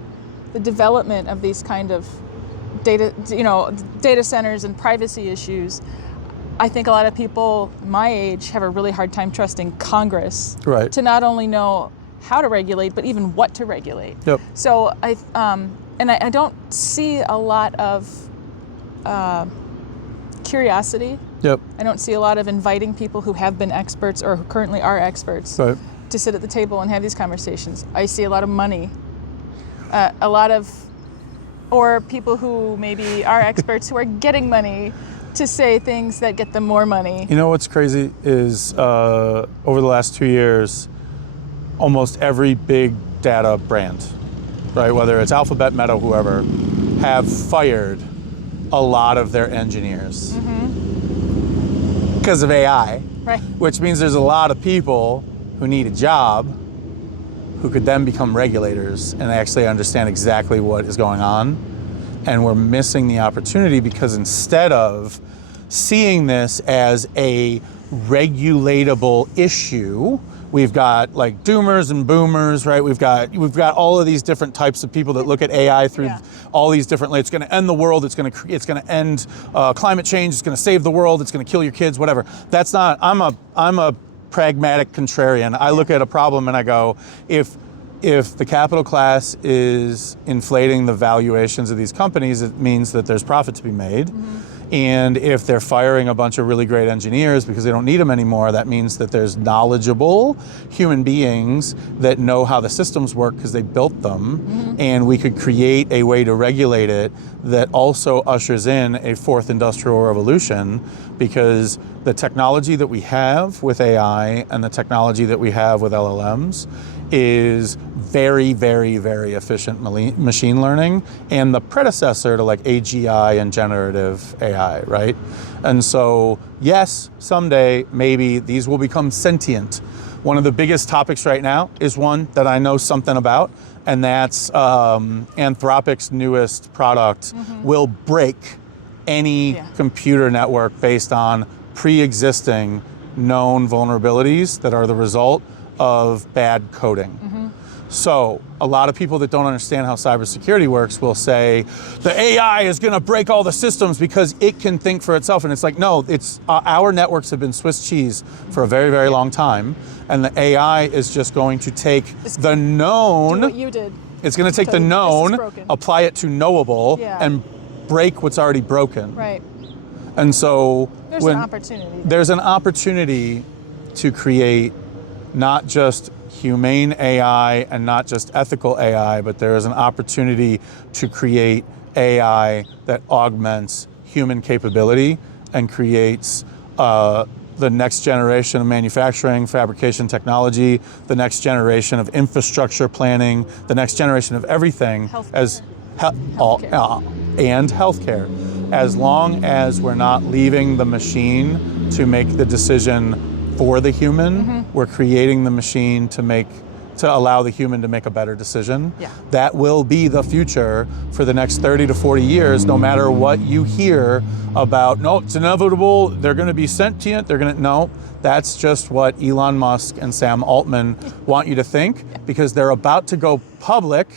the development of these kind of data centers and privacy issues, I think a lot of people my age have a really hard time trusting Congress to not only know how to regulate, but even what to regulate. Yep. So I don't see a lot of curiosity. Yep. I don't see a lot of inviting people who have been experts or who currently are experts to sit at the table and have these conversations. I see a lot of money, or people who maybe are experts who are getting money to say things that get them more money. You know what's crazy is over the last 2 years, almost every big data brand, right, whether it's Alphabet, Meta, whoever, have fired a lot of their engineers because of AI, which means there's a lot of people who need a job who could then become regulators and actually understand exactly what is going on. And we're missing the opportunity because instead of seeing this as a regulatable issue, we've got like doomers and boomers, right? We've got all of these different types of people that look at AI through all these different. It's going to end the world. It's going to end climate change. It's going to save the world. It's going to kill your kids. Whatever. That's not. I'm a pragmatic contrarian. I look at a problem and I go, if the capital class is inflating the valuations of these companies, it means that there's profit to be made. And if they're firing a bunch of really great engineers because they don't need them anymore, that means that there's knowledgeable human beings that know how the systems work because they built them. And we could create a way to regulate it that also ushers in a fourth industrial revolution, because the technology that we have with AI and the technology that we have with LLMs is very, very, very efficient machine learning and the predecessor to like AGI and generative AI, right? And so, yes, someday maybe these will become sentient. One of the biggest topics right now is one that I know something about, and that's Anthropic's newest product will break any computer network based on pre-existing known vulnerabilities that are the result of bad coding. So a lot of people that don't understand how cybersecurity works will say the AI is going to break all the systems because it can think for itself. And it's like, no, it's our networks have been Swiss cheese for a very, very long time. And the AI is just going to take the known. Do what you did. It's going to take the known, apply it to knowable, and break what's already broken. Right. And so there's an opportunity. There's an opportunity to create not just humane AI and not just ethical AI, but there is an opportunity to create AI that augments human capability and creates the next generation of manufacturing, fabrication technology, the next generation of infrastructure planning, the next generation of everything and healthcare. As long as we're not leaving the machine to make the decision for the human, we're creating the machine to allow the human to make a better decision. That will be the future for the next 30 to 40 years, no matter what you hear about, no, it's inevitable, they're gonna be sentient, no, that's just what Elon Musk and Sam Altman want you to think, because they're about to go public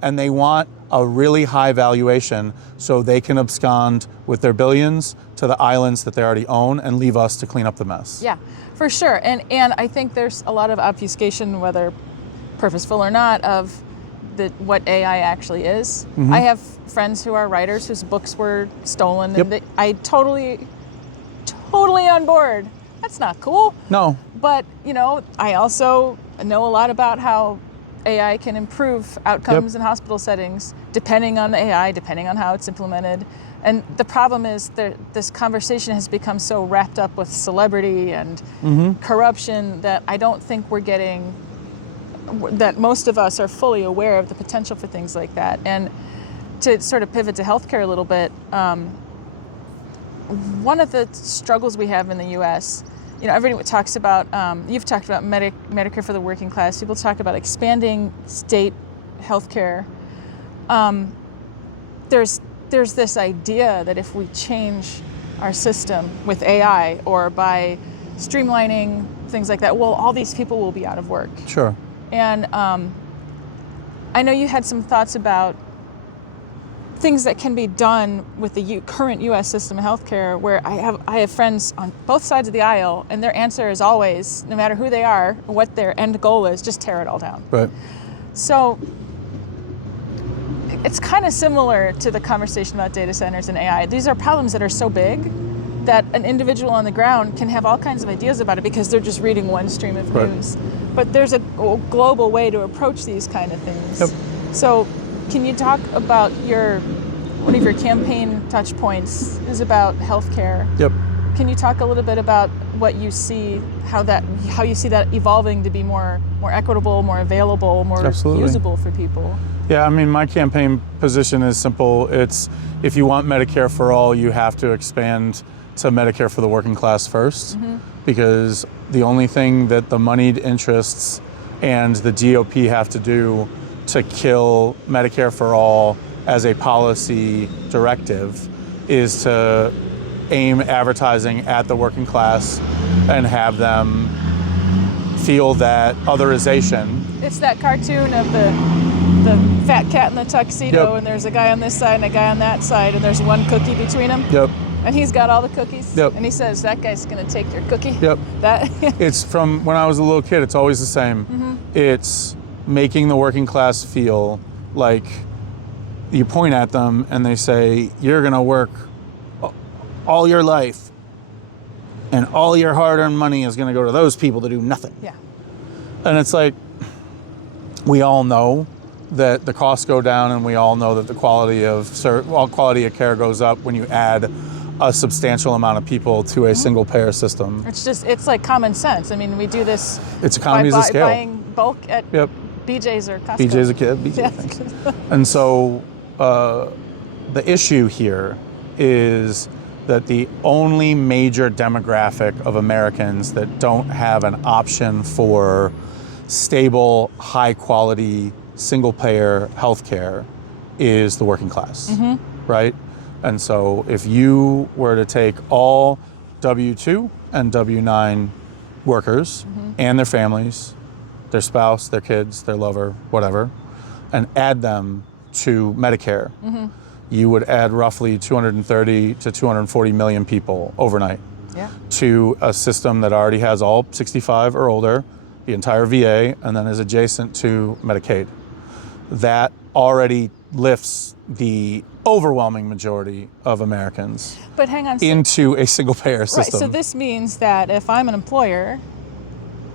and they want a really high valuation so they can abscond with their billions to the islands that they already own and leave us to clean up the mess. Yeah, for sure. And I think there's a lot of obfuscation, whether purposeful or not, of what AI actually is. I have friends who are writers whose books were stolen, and I totally on board. That's not cool. No. But, I also know a lot about how AI can improve outcomes in hospital settings, depending on the AI, depending on how it's implemented. And the problem is that this conversation has become so wrapped up with celebrity and corruption that I don't think that most of us are fully aware of the potential for things like that. And to sort of pivot to healthcare a little bit, one of the struggles we have in the U.S., everybody talks about, you've talked about Medicare for the working class, people talk about expanding state healthcare. There's this idea that if we change our system with AI or by streamlining things like that, well, all these people will be out of work. Sure. And I know you had some thoughts about things that can be done with the current U.S. system of healthcare, where I have friends on both sides of the aisle, and their answer is always, no matter who they are, what their end goal is, just tear it all down. Right. So it's kind of similar to the conversation about data centers and AI. These are problems that are so big that an individual on the ground can have all kinds of ideas about it because they're just reading one stream of news. But there's a global way to approach these kind of things. So can you talk about one of your campaign touch points is about healthcare? Can you talk a little bit about what you see, how you see that evolving to be more equitable, more available, more usable for people? Yeah, I mean, my campaign position is simple. It's, if you want Medicare for all, you have to expand to Medicare for the working class first, because the only thing that the moneyed interests and the GOP have to do to kill Medicare for all as a policy directive is to aim advertising at the working class and have them feel that otherization. It's that cartoon of the fat cat in the tuxedo, and there's a guy on this side and a guy on that side, and there's one cookie between them. And he's got all the cookies. And he says, that guy's going to take your cookie. It's from when I was a little kid, it's always the same. It's making the working class feel like you point at them and they say, you're going to work all your life, and all your hard-earned money is going to go to those people to do nothing. Yeah. And it's like, we all know that the costs go down, and we all know that the quality of care goes up when you add a substantial amount of people to a single payer system. It's like common sense. I mean, we do this. It's economies of scale. Buying bulk at BJ's or Costco. BJ's a kid. BJ. And so the issue here is that the only major demographic of Americans that don't have an option for stable, high quality, single payer healthcare is the working class, right? And so if you were to take all W-2 and W-9 workers and their families, their spouse, their kids, their lover, whatever, and add them to Medicare, you would add roughly 230 to 240 million people overnight to a system that already has all 65 or older, the entire VA, and then is adjacent to Medicaid. That already lifts the overwhelming majority of Americans into a single payer system. Right, so this means that if I'm an employer,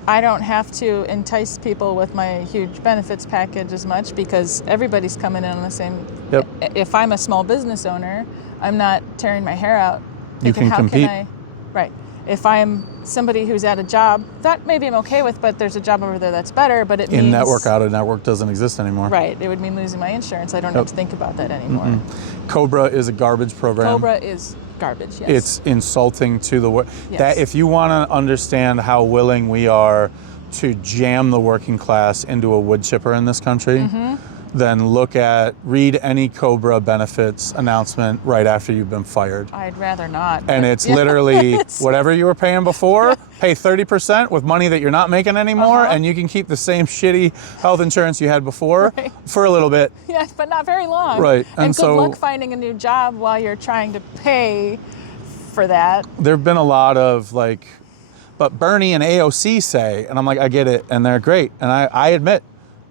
I don't have to entice people with my huge benefits package as much because everybody's coming in on the same. Yep. If I'm a small business owner, I'm not tearing my hair out. You can compete. Right. If I'm somebody who's at a job, that maybe I'm okay with, but there's a job over there that's better, but it means... In-network, out-of-network doesn't exist anymore. Right. It would mean losing my insurance. I don't have to think about that anymore. COBRA is a garbage program. COBRA is garbage, yes. It's insulting to the work. Yes. That if you want to understand how willing we are to jam the working class into a wood chipper in this country, then read any COBRA benefits announcement right after you've been fired. I'd rather not. And it's literally whatever you were paying before, pay 30% with money that you're not making anymore, and you can keep the same shitty health insurance you had before for a little bit. Yeah, but not very long. Right. And good luck finding a new job while you're trying to pay for that. There have been a lot of but Bernie and AOC say, and I'm like, I get it, and they're great, and I admit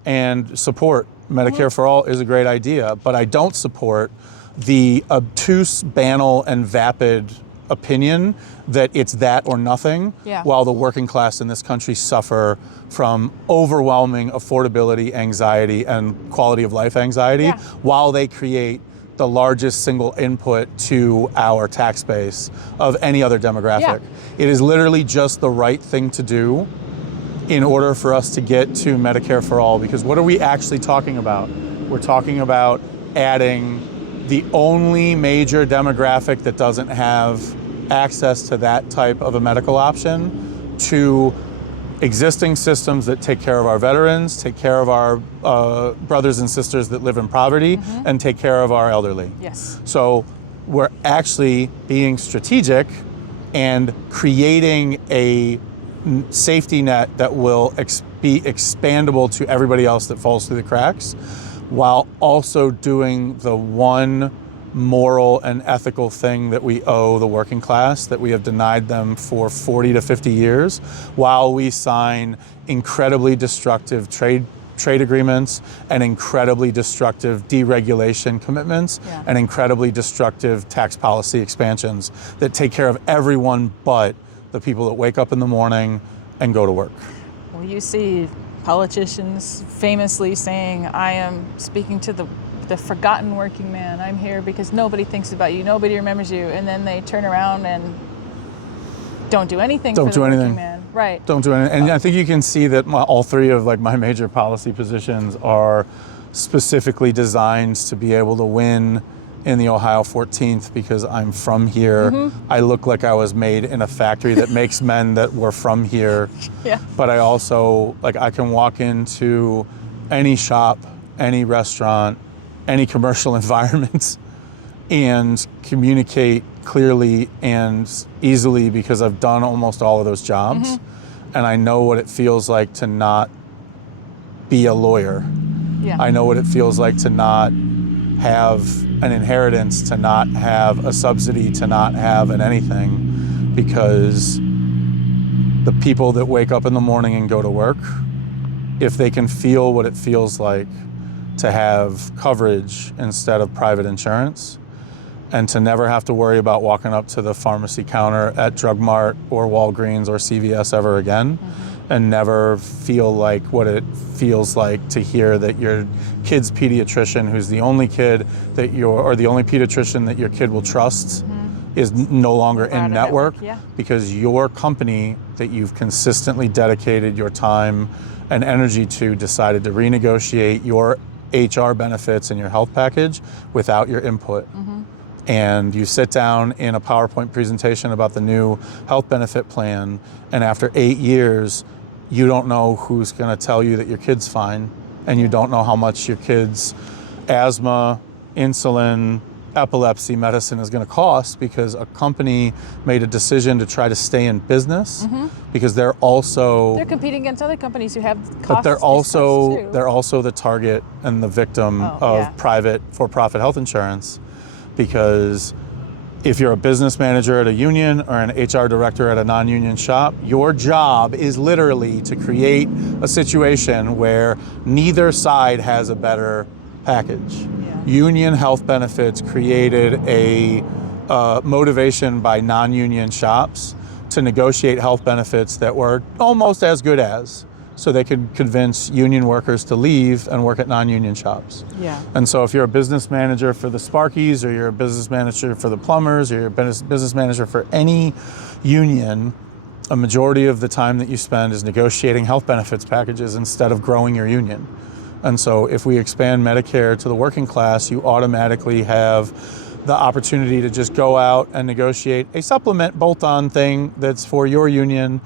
and support Medicare for all is a great idea, but I don't support the obtuse, banal, and vapid opinion that it's that or nothing, while the working class in this country suffer from overwhelming affordability anxiety and quality of life anxiety, while they create the largest single input to our tax base of any other demographic. It is literally just the right thing to do in order for us to get to Medicare for all, because what are we actually talking about? We're talking about adding the only major demographic that doesn't have access to that type of a medical option to existing systems that take care of our veterans, take care of our brothers and sisters that live in poverty, and take care of our elderly. Yes. So we're actually being strategic and creating a safety net that will be expandable to everybody else that falls through the cracks, while also doing the one moral and ethical thing that we owe the working class that we have denied them for 40 to 50 years, while we sign incredibly destructive trade agreements and incredibly destructive deregulation commitments and incredibly destructive tax policy expansions that take care of everyone but the people that wake up in the morning and go to work. Well, you see politicians famously saying, I am speaking to the forgotten working man. I'm here because nobody thinks about you, nobody remembers you, and then they turn around and don't do anything for the working man. Right. Don't do anything. And I think you can see that all three of my major policy positions are specifically designed to be able to win in the Ohio 14th because I'm from here. I look like I was made in a factory that makes men that were from here. But I also, I can walk into any shop, any restaurant, any commercial environment and communicate clearly and easily because I've done almost all of those jobs. And I know what it feels like to not be a lawyer. I know what it feels like to not have an inheritance, to not have a subsidy, to not have an anything, because the people that wake up in the morning and go to work, if they can feel what it feels like to have coverage instead of private insurance, and to never have to worry about walking up to the pharmacy counter at Drug Mart or Walgreens or CVS ever again, and never feel like what it feels like to hear that your kid's pediatrician, who's the only kid that or the only pediatrician that your kid will trust, is no longer in network, because your company that you've consistently dedicated your time and energy to decided to renegotiate your HR benefits and your health package without your input. And you sit down in a PowerPoint presentation about the new health benefit plan, and after 8 years, you don't know who's going to tell you that your kid's fine, and you don't know how much your kid's asthma, insulin, epilepsy medicine is going to cost, because a company made a decision to try to stay in business, because they're competing against other companies who have costs. But they're also the target and the victim of private for-profit health insurance, because if you're a business manager at a union or an HR director at a non-union shop, your job is literally to create a situation where neither side has a better package. Union health benefits created a motivation by non-union shops to negotiate health benefits that were almost as good as, so they could convince union workers to leave and work at non-union shops. And so if you're a business manager for the Sparkies, or you're a business manager for the plumbers, or you're a business manager for any union, a majority of the time that you spend is negotiating health benefits packages instead of growing your union. And so if we expand Medicare to the working class, you automatically have the opportunity to just go out and negotiate a supplement bolt-on thing that's for your union,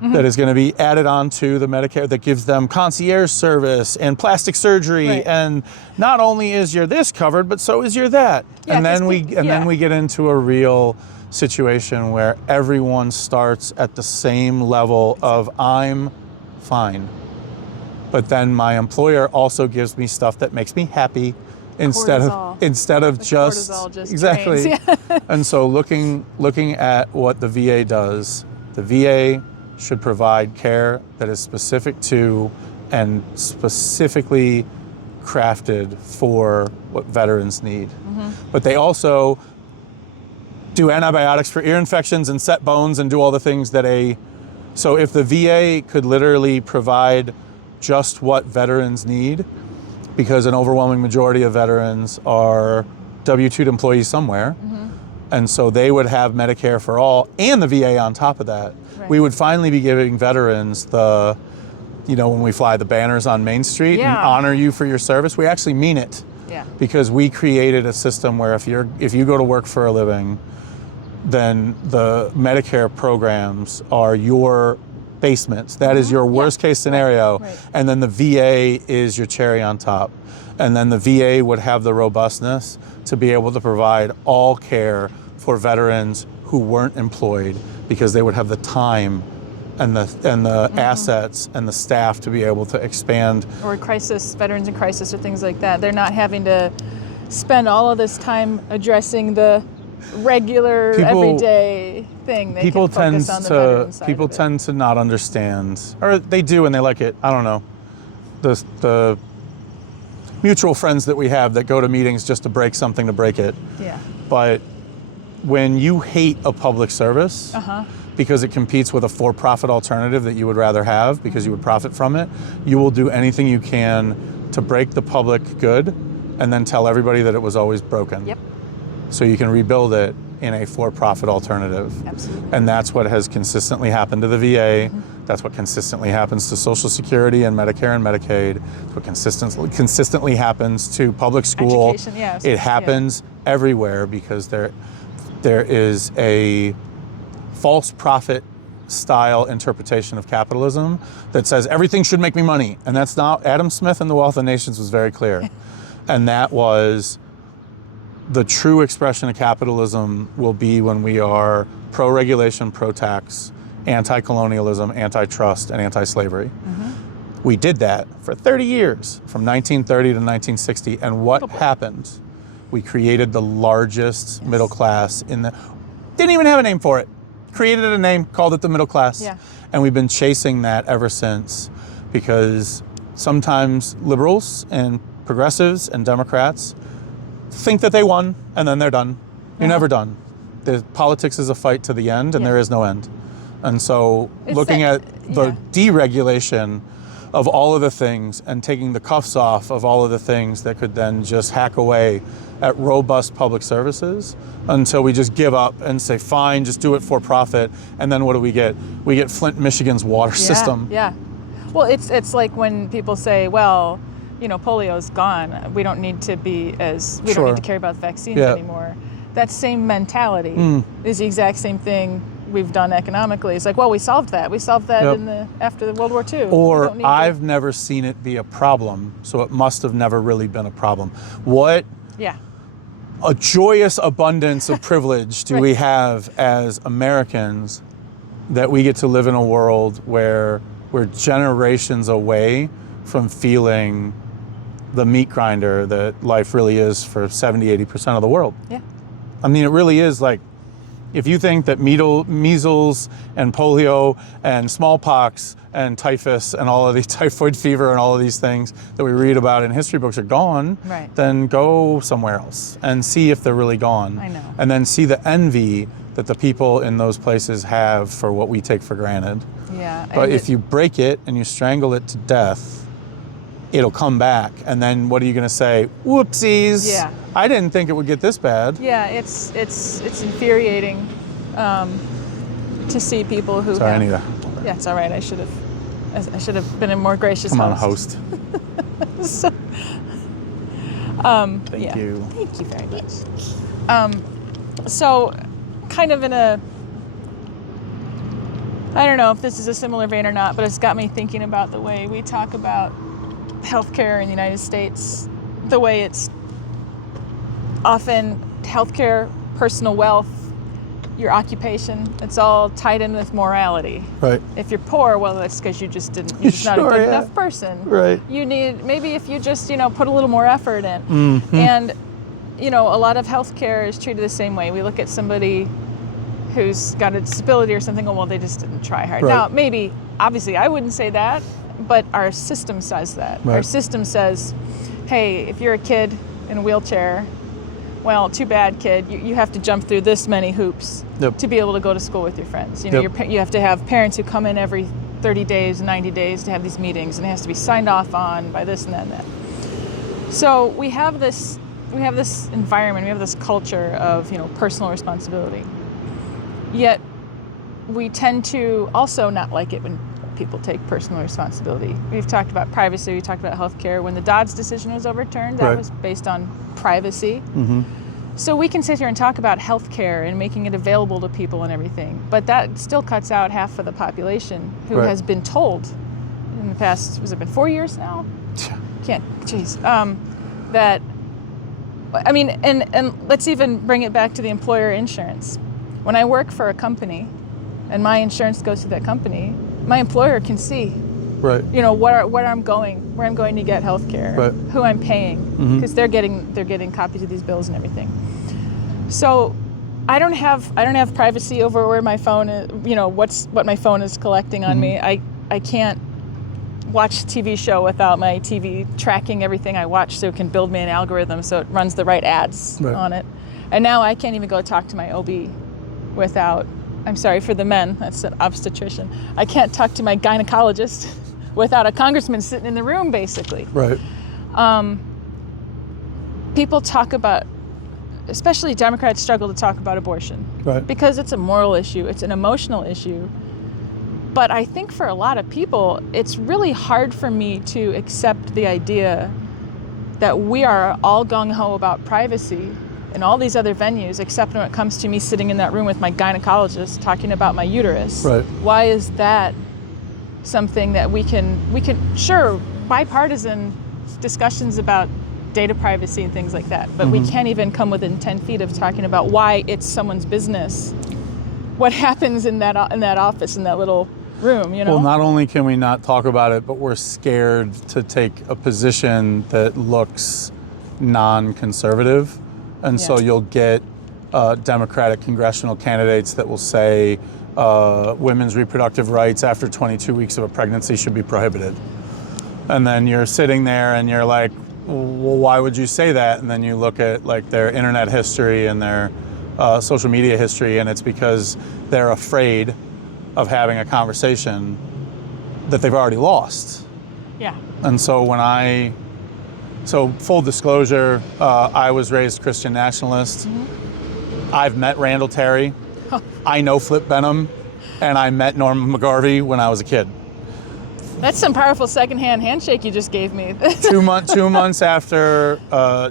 that is going to be added on to the Medicare, that gives them concierge service and plastic surgery, and not only is your this covered, but so is your that. And then we get into a real situation where everyone starts at the same level of I'm fine, but then my employer also gives me stuff that makes me happy instead of just exactly. And so looking at what the VA does, the VA should provide care that is specific to and specifically crafted for what veterans need. But they also do antibiotics for ear infections and set bones and do all the things that so if the VA could literally provide just what veterans need, because an overwhelming majority of veterans are W-2 employees somewhere, and so they would have Medicare for all and the VA on top of that. We would finally be giving veterans when we fly the banners on Main Street and honor you for your service, we actually mean it. Because we created a system where if you go to work for a living, then the Medicare programs are your basements. That is your worst case scenario. And then the VA is your cherry on top. And then the VA would have the robustness to be able to provide all care for veterans who weren't employed, because they would have the time and the assets and the staff to be able to expand. Or veterans in crisis or things like that. They're not having to spend all of this time addressing the regular everyday thing. People tend to not understand, or they do and they like it. I don't know. The mutual friends that we have that go to meetings just to break something to break it. But when you hate a public service because it competes with a for-profit alternative that you would rather have because you would profit from it, you will do anything you can to break the public good and then tell everybody that it was always broken. So you can rebuild it in a for-profit alternative. And that's what has consistently happened to the VA. That's what consistently happens to Social Security and Medicare and Medicaid. It's what consistently happens to public school. Education, it happens everywhere, because there is a false profit style interpretation of capitalism that says everything should make me money. And that's not, Adam Smith in The Wealth of Nations was very clear. And that was, the true expression of capitalism will be when we are pro-regulation, pro-tax, anti-colonialism, antitrust, and anti-slavery. We did that for 30 years, from 1930 to 1960. And what happened? We created the largest middle class didn't even have a name for it. Created a name, called it the middle class. And we've been chasing that ever since, because sometimes liberals and progressives and Democrats think that they won, and then they're done. You're Yeah. never done. The politics is a fight to the end, and Yeah. there is no end. And so It's looking that- at the deregulation of all of the things and taking the cuffs off of all of the things that could then just hack away at robust public services until we just give up and say, fine, just do it for profit. And then what do we get? We get Flint, Michigan's water system. Yeah. Well, it's like when people say, well, polio's gone. We don't need to we don't Sure. need to care about vaccines Yeah. anymore. That same mentality Mm. is the exact same thing we've done economically. It's like, well, we solved that. We solved that Yep. after the World War II. We Or don't need to- I've never seen it be a problem, so it must have never really been a problem. What Yeah. a joyous abundance of privilege do Right. we have as Americans that we get to live in a world where we're generations away from feeling the meat grinder that life really is for 70-80% of the world. Yeah. I mean, it really is like, if you think that measles and polio and smallpox and typhus and all of these typhoid fever and all of these things that we read about in history books are gone, Right. then go somewhere else and see if they're really gone. I know. And then see the envy that the people in those places have for what we take for granted. Yeah. But and if you break it and you strangle it to death, it'll come back. And then what are you going to say? Whoopsies. Yeah. I didn't think it would get this bad. Yeah, it's infuriating to see people who Sorry, have, Anita. Yeah, it's all right. I should have been a more gracious Come on, host. host. So, Thank yeah. you. Thank you very much. So, kind of in a, I don't know if this is a similar vein or not, but it's got me thinking about the way we talk about healthcare in the United States, the way it's often healthcare, personal wealth, your occupation, it's all tied in with morality. Right. If you're poor, well, that's because you're just not a Sure, good yeah. enough person. Right. You need, maybe if you just, put a little more effort in. Mm-hmm. And, a lot of healthcare is treated the same way. We look at somebody who's got a disability or something, well, they just didn't try hard. Right. Now, maybe, obviously, I wouldn't say that, but our system says that. Right. Our system says, hey, if you're a kid in a wheelchair, well, too bad, kid. You have to jump through this many hoops Yep. to be able to go to school with your friends. Yep. You have to have parents who come in every 30 days, 90 days to have these meetings, and it has to be signed off on by this and that and that. So we have this environment, we have this culture of personal responsibility. Yet we tend to also not like it when people take personal responsibility. We've talked about privacy, we talked about healthcare. When the Dobbs decision was overturned, that Right. was based on privacy. Mm-hmm. So we can sit here and talk about healthcare and making it available to people and everything, but that still cuts out half of the population who Right. has been told in the past, has it been 4 years now? That, I mean, and let's even bring it back to the employer insurance. When I work for a company and my insurance goes to that company, my employer can see, Right. where I'm going to get health care, Right. who I'm paying, because they're getting copies of these bills and everything. So I don't have privacy over where my phone is, what my phone is collecting on me. I can't watch a TV show without my TV tracking everything I watch, so it can build me an algorithm so it runs the right ads Right. on it. And now I can't even go talk to my OB without, I'm sorry for the men, that's an obstetrician. I can't talk to my gynecologist without a congressman sitting in the room, basically. Right. People talk about, especially Democrats struggle to talk about abortion. Right. Because it's a moral issue, it's an emotional issue. But I think for a lot of people, it's really hard for me to accept the idea that we are all gung-ho about privacy in all these other venues, except when it comes to me sitting in that room with my gynecologist talking about my uterus. Right. Why is that something that we can, sure, bipartisan discussions about data privacy and things like that, but we can't even come within 10 feet of talking about why it's someone's business, what happens in that office, in that little room, Well, not only can we not talk about it, but we're scared to take a position that looks non-conservative. And so Yeah. you'll get Democratic congressional candidates that will say women's reproductive rights after 22 weeks of a pregnancy should be prohibited. And then you're sitting there and you're like, well, why would you say that? And then you look at like their internet history and their social media history, and it's because they're afraid of having a conversation that they've already lost. Yeah. And so full disclosure, I was raised Christian nationalist. Mm-hmm. I've met Randall Terry. I know Flip Benham, and I met Norman McGarvey when I was a kid. That's some powerful secondhand handshake you just gave me. 2 months after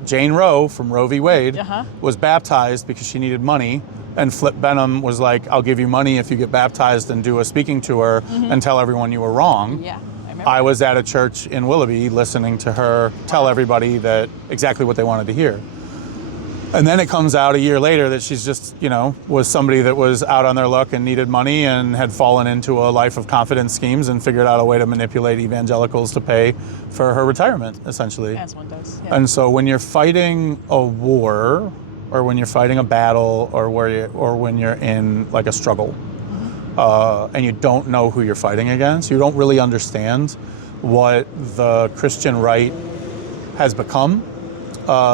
Jane Roe from Roe v. Wade was baptized because she needed money, and Flip Benham was like, I'll give you money if you get baptized and do a speaking tour and tell everyone you were wrong. Yeah, I remember. I was at a church in Willoughby listening to her tell everybody that exactly what they wanted to hear. And then it comes out a year later that she's just, was somebody that was out on their luck and needed money and had fallen into a life of confidence schemes and figured out a way to manipulate evangelicals to pay for her retirement, essentially. As one does. Yeah. And so when you're fighting a war, or when you're fighting a battle, or when you're in like a struggle, and you don't know who you're fighting against, you don't really understand what the Christian right has become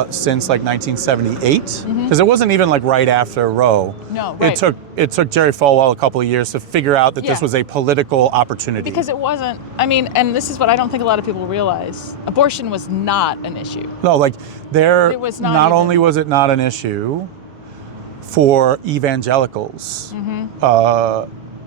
since like 1978, because it wasn't even like right after Roe. No, right. It took Jerry Falwell a couple of years to figure out that this was a political opportunity. Because it wasn't, and this is what I don't think a lot of people realize. Abortion was not an issue. No, like it was not only was it not an issue for evangelicals.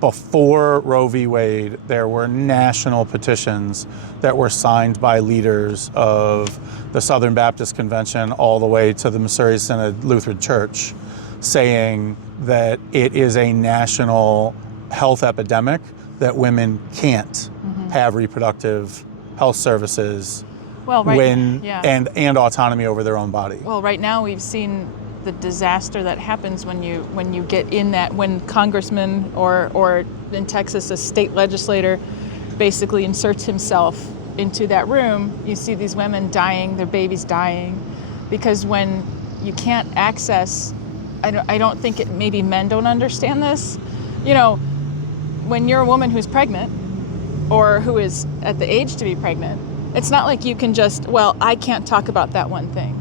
Before Roe v. Wade, there were national petitions that were signed by leaders of the Southern Baptist Convention all the way to the Missouri Synod Lutheran Church, saying that it is a national health epidemic, that women can't have reproductive health services and autonomy over their own body. Well, right now we've seen the disaster that happens when you get in that, when congressman or in Texas a state legislator basically inserts himself into that room. You see these women dying, their babies dying, because when you can't access, I don't think maybe men don't understand this. When you're a woman who's pregnant or who is at the age to be pregnant, it's not like you can just, I can't talk about that one thing.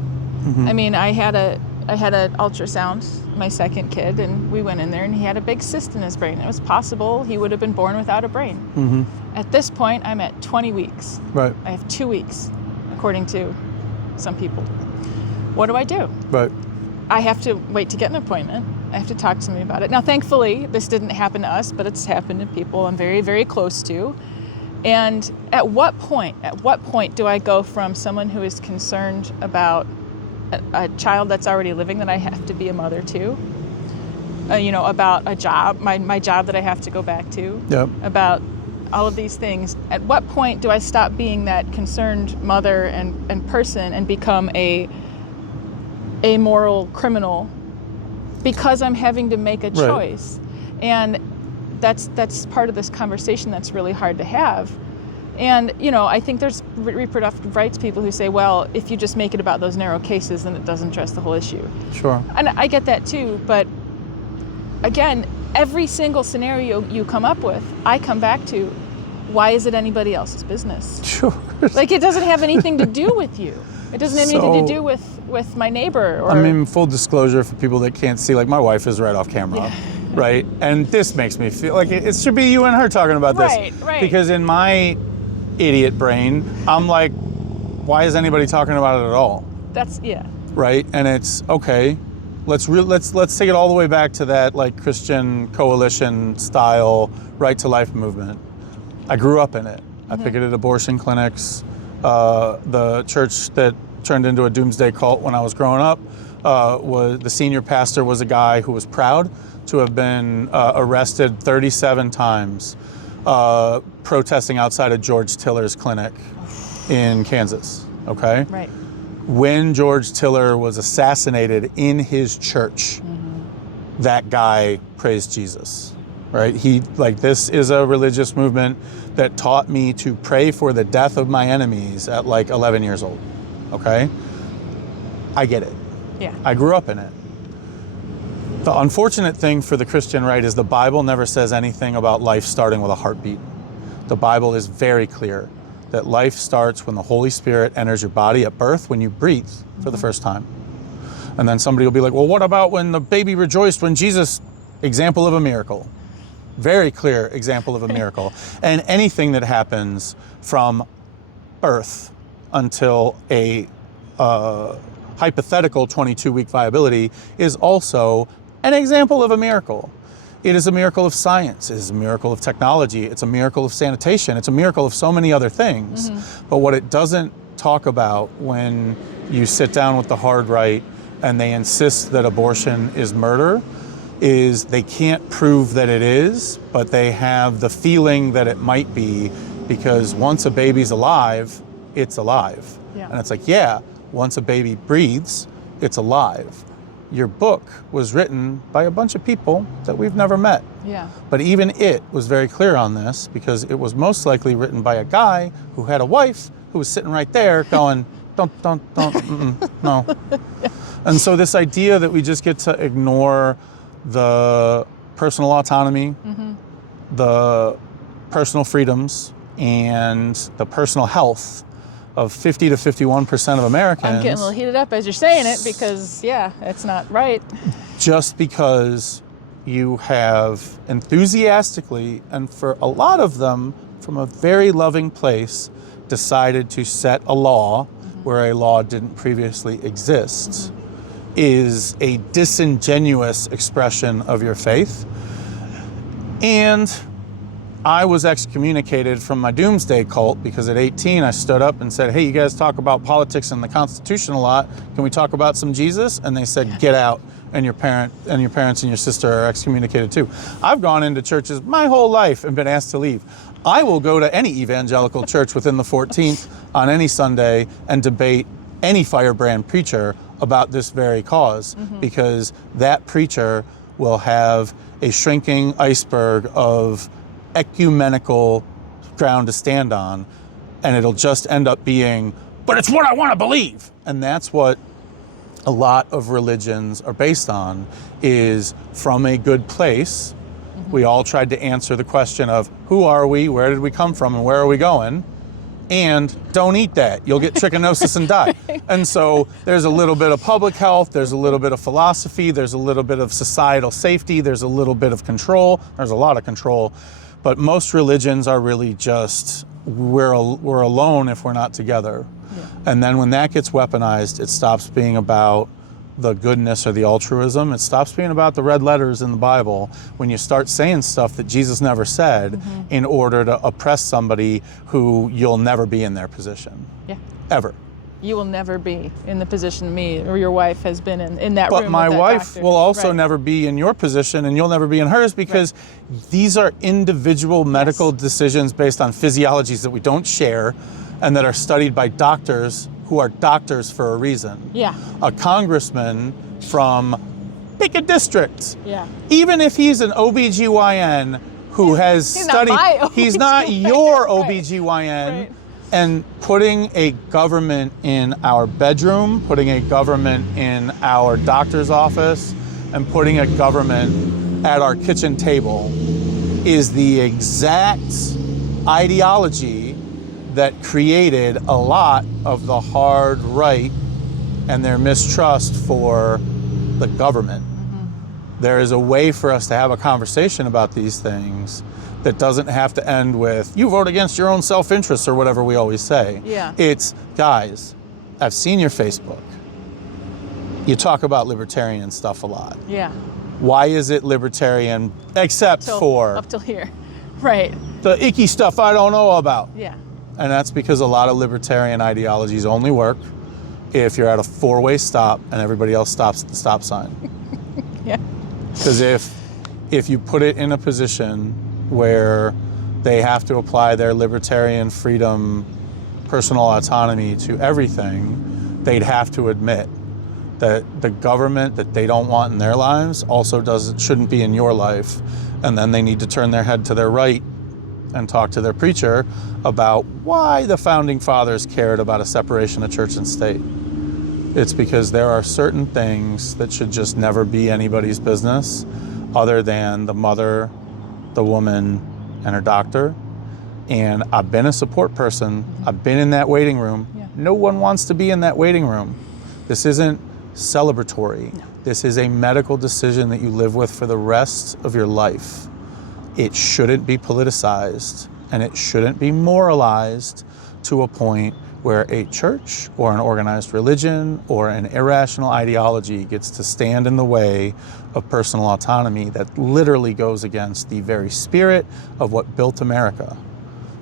I had an ultrasound, my second kid, and we went in there and he had a big cyst in his brain. It was possible he would have been born without a brain. At this point, I'm at 20 weeks. Right. I have 2 weeks, according to some people. What do I do? Right. I have to wait to get an appointment. I have to talk to somebody about it. Now, thankfully, this didn't happen to us, but it's happened to people I'm very, very close to. And at what point do I go from someone who is concerned about a child that's already living that I have to be a mother to, about a job, my job that I have to go back to, about all of these things. At what point do I stop being that concerned mother and person and become a moral criminal because I'm having to make a choice? And that's part of this conversation that's really hard to have. And, I think there's reproductive rights people who say, well, if you just make it about those narrow cases, then it doesn't address the whole issue. Sure. And I get that too, but again, every single scenario you come up with, I come back to, why is it anybody else's business? Sure. Like, it doesn't have anything to do with you. It doesn't have anything to do with my neighbor. Or, full disclosure for people that can't see, like my wife is right off camera, right? And this makes me feel like it should be you and her talking about this. Right. Because in my idiot brain, I'm like, why is anybody talking about it at all? Right? And it's okay. Let's take it all the way back to that like Christian coalition style right to life movement. I grew up in it. I picketed abortion clinics. The church that turned into a doomsday cult when I was growing up was the senior pastor was a guy who was proud to have been arrested 37 times protesting outside of George Tiller's clinic in Kansas, okay? Right. When George Tiller was assassinated in his church, that guy praised Jesus, right? This is a religious movement that taught me to pray for the death of my enemies at like 11 years old, okay? I get it. Yeah. I grew up in it. The unfortunate thing for the Christian right is the Bible never says anything about life starting with a heartbeat. The Bible is very clear that life starts when the Holy Spirit enters your body at birth, when you breathe for the first time. And then somebody will be like, well, what about when the baby rejoiced when Jesus, example of a miracle. Very clear example of a miracle. And anything that happens from birth until a hypothetical 22-week viability is also an example of a miracle. It is a miracle of science. It is a miracle of technology. It's a miracle of sanitation. It's a miracle of so many other things. But what it doesn't talk about when you sit down with the hard right and they insist that abortion is murder is they can't prove that it is, but they have the feeling that it might be, because once a baby's alive, it's alive. Yeah. And it's like, yeah, once a baby breathes, it's alive. Your book was written by a bunch of people that we've never met. Yeah. But even it was very clear on this, because it was most likely written by a guy who had a wife who was sitting right there going, don't, no. And so this idea that we just get to ignore the personal autonomy, the personal freedoms, and the personal health of 50 to 51% of Americans. I'm getting a little heated up as you're saying it, because, yeah, it's not right. Just because you have enthusiastically, and for a lot of them from a very loving place, decided to set a law where a law didn't previously exist, is a disingenuous expression of your faith. And I was excommunicated from my doomsday cult because at 18 I stood up and said, hey, you guys talk about politics and the Constitution a lot. Can we talk about some Jesus? And they said, get out, and your parents and your sister are excommunicated too. I've gone into churches my whole life and been asked to leave. I will go to any evangelical church within the 14th on any Sunday and debate any firebrand preacher about this very cause, because that preacher will have a shrinking iceberg of ecumenical ground to stand on, and it'll just end up being, but it's what I want to believe. And that's what a lot of religions are based on, is from a good place. We all tried to answer the question of who are we, where did we come from, and where are we going? And don't eat that. You'll get trichinosis and die. And so there's a little bit of public health, there's a little bit of philosophy, there's a little bit of societal safety, there's a little bit of control. There's a lot of control. But most religions are really just, we're alone if we're not together. Yeah. And then when that gets weaponized, it stops being about the goodness or the altruism. It stops being about the red letters in the Bible when you start saying stuff that Jesus never said in order to oppress somebody who you'll never be in their position. Yeah. Ever. You will never be in the position me or your wife has been in that room. But my wife doctor. will also never be in your position, and you'll never be in hers, because these are individual medical decisions based on physiologies that we don't share and that are studied by doctors who are doctors for a reason. Yeah. A congressman from pick a district. Yeah. Even if he's an OBGYN who has studied, he's not your OBGYN. Right. And putting a government in our bedroom, putting a government in our doctor's office, and putting a government at our kitchen table is the exact ideology that created a lot of the hard right and their mistrust for the government. There is a way for us to have a conversation about these things that doesn't have to end with, you vote against your own self-interest or whatever we always say. Yeah. It's, guys, I've seen your Facebook. You talk about libertarian stuff a lot. Yeah. Why is it libertarian except for... Up till here. Right. The icky stuff I don't know about. Yeah. And that's because a lot of libertarian ideologies only work if you're at a four-way stop and everybody else stops at the stop sign. Yeah. Because if you put it in a position where they have to apply their libertarian freedom, personal autonomy to everything, they'd have to admit that the government that they don't want in their lives also shouldn't be in your life. And then they need to turn their head to their right and talk to their preacher about why the founding fathers cared about a separation of church and state. It's because there are certain things that should just never be anybody's business other than the mother, the woman, and her doctor. And I've been a support person. I've been in that waiting room. Yeah. No one wants to be in that waiting room. This isn't celebratory. No. This is a medical decision that you live with for the rest of your life. It shouldn't be politicized, and it shouldn't be moralized to a point where a church or an organized religion or an irrational ideology gets to stand in the way of personal autonomy that literally goes against the very spirit of what built America.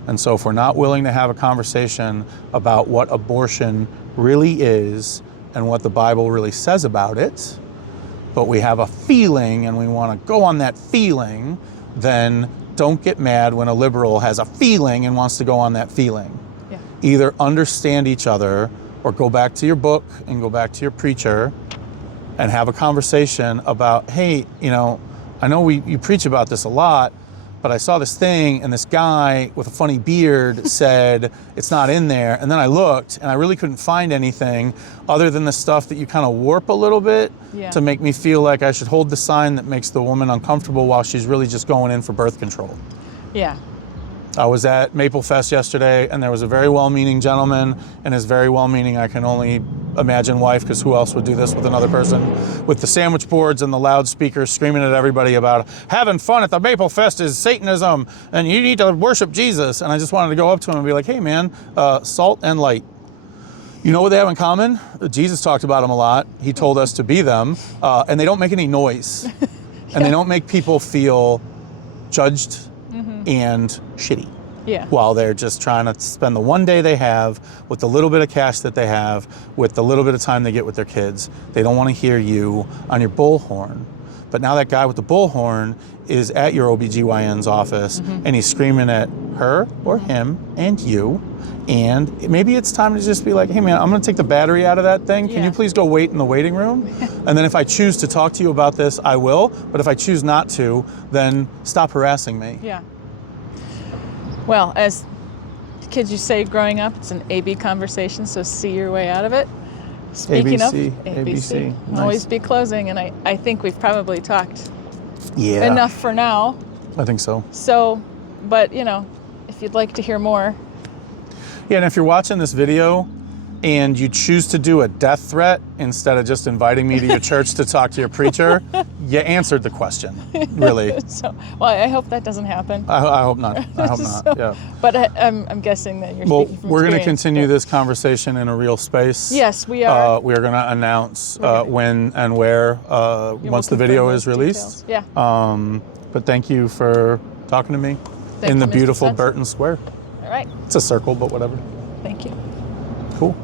And so if we're not willing to have a conversation about what abortion really is and what the Bible really says about it, but we have a feeling and we want to go on that feeling, then don't get mad when a liberal has a feeling and wants to go on that feeling. Yeah. Either understand each other or go back to your book and go back to your preacher and have a conversation about, hey, you know you preach about this a lot, but I saw this thing and this guy with a funny beard said it's not in there. And then I looked and I really couldn't find anything other than the stuff that you kind of warp a little bit to make me feel like I should hold the sign that makes the woman uncomfortable while she's really just going in for birth control. Yeah. I was at Maple Fest yesterday, and there was a very well-meaning gentleman and his very well-meaning, I can only imagine, wife, because who else would do this with another person, with the sandwich boards and the loudspeakers screaming at everybody about having fun at the Maple Fest is Satanism, and you need to worship Jesus. And I just wanted to go up to him and be like, hey, man, salt and light. You know what they have in common? Jesus talked about them a lot. He told us to be them, and they don't make any noise, and they don't make people feel judged and shitty. Yeah. While they're just trying to spend the one day they have with the little bit of cash that they have, with the little bit of time they get with their kids. They don't want to hear you on your bullhorn. But now that guy with the bullhorn is at your OBGYN's office and he's screaming at her or him and you. And maybe it's time to just be like, hey man, I'm gonna take the battery out of that thing. Can you please go wait in the waiting room? And then if I choose to talk to you about this, I will. But if I choose not to, then stop harassing me. Yeah. Well, as kids you say growing up, it's an AB conversation, so see your way out of it. Speaking ABC, of ABC. Nice. Always be closing, and I think we've probably talked Yeah. enough for now. I think so. So, but if you'd like to hear more. Yeah, and if you're watching this video and you choose to do a death threat instead of just inviting me to your church to talk to your preacher, you answered the question, really. Well, I hope that doesn't happen. I hope not. I hope not, yeah. But I'm guessing that you're speaking from we're going to experience, continue this conversation in a real space. Yes, we are. We are going to announce when and where once the video is released. Details. Yeah. But thank you for talking to me in the Mr. beautiful Setzer. Burton Square. All right. It's a circle, but whatever. Thank you. Cool.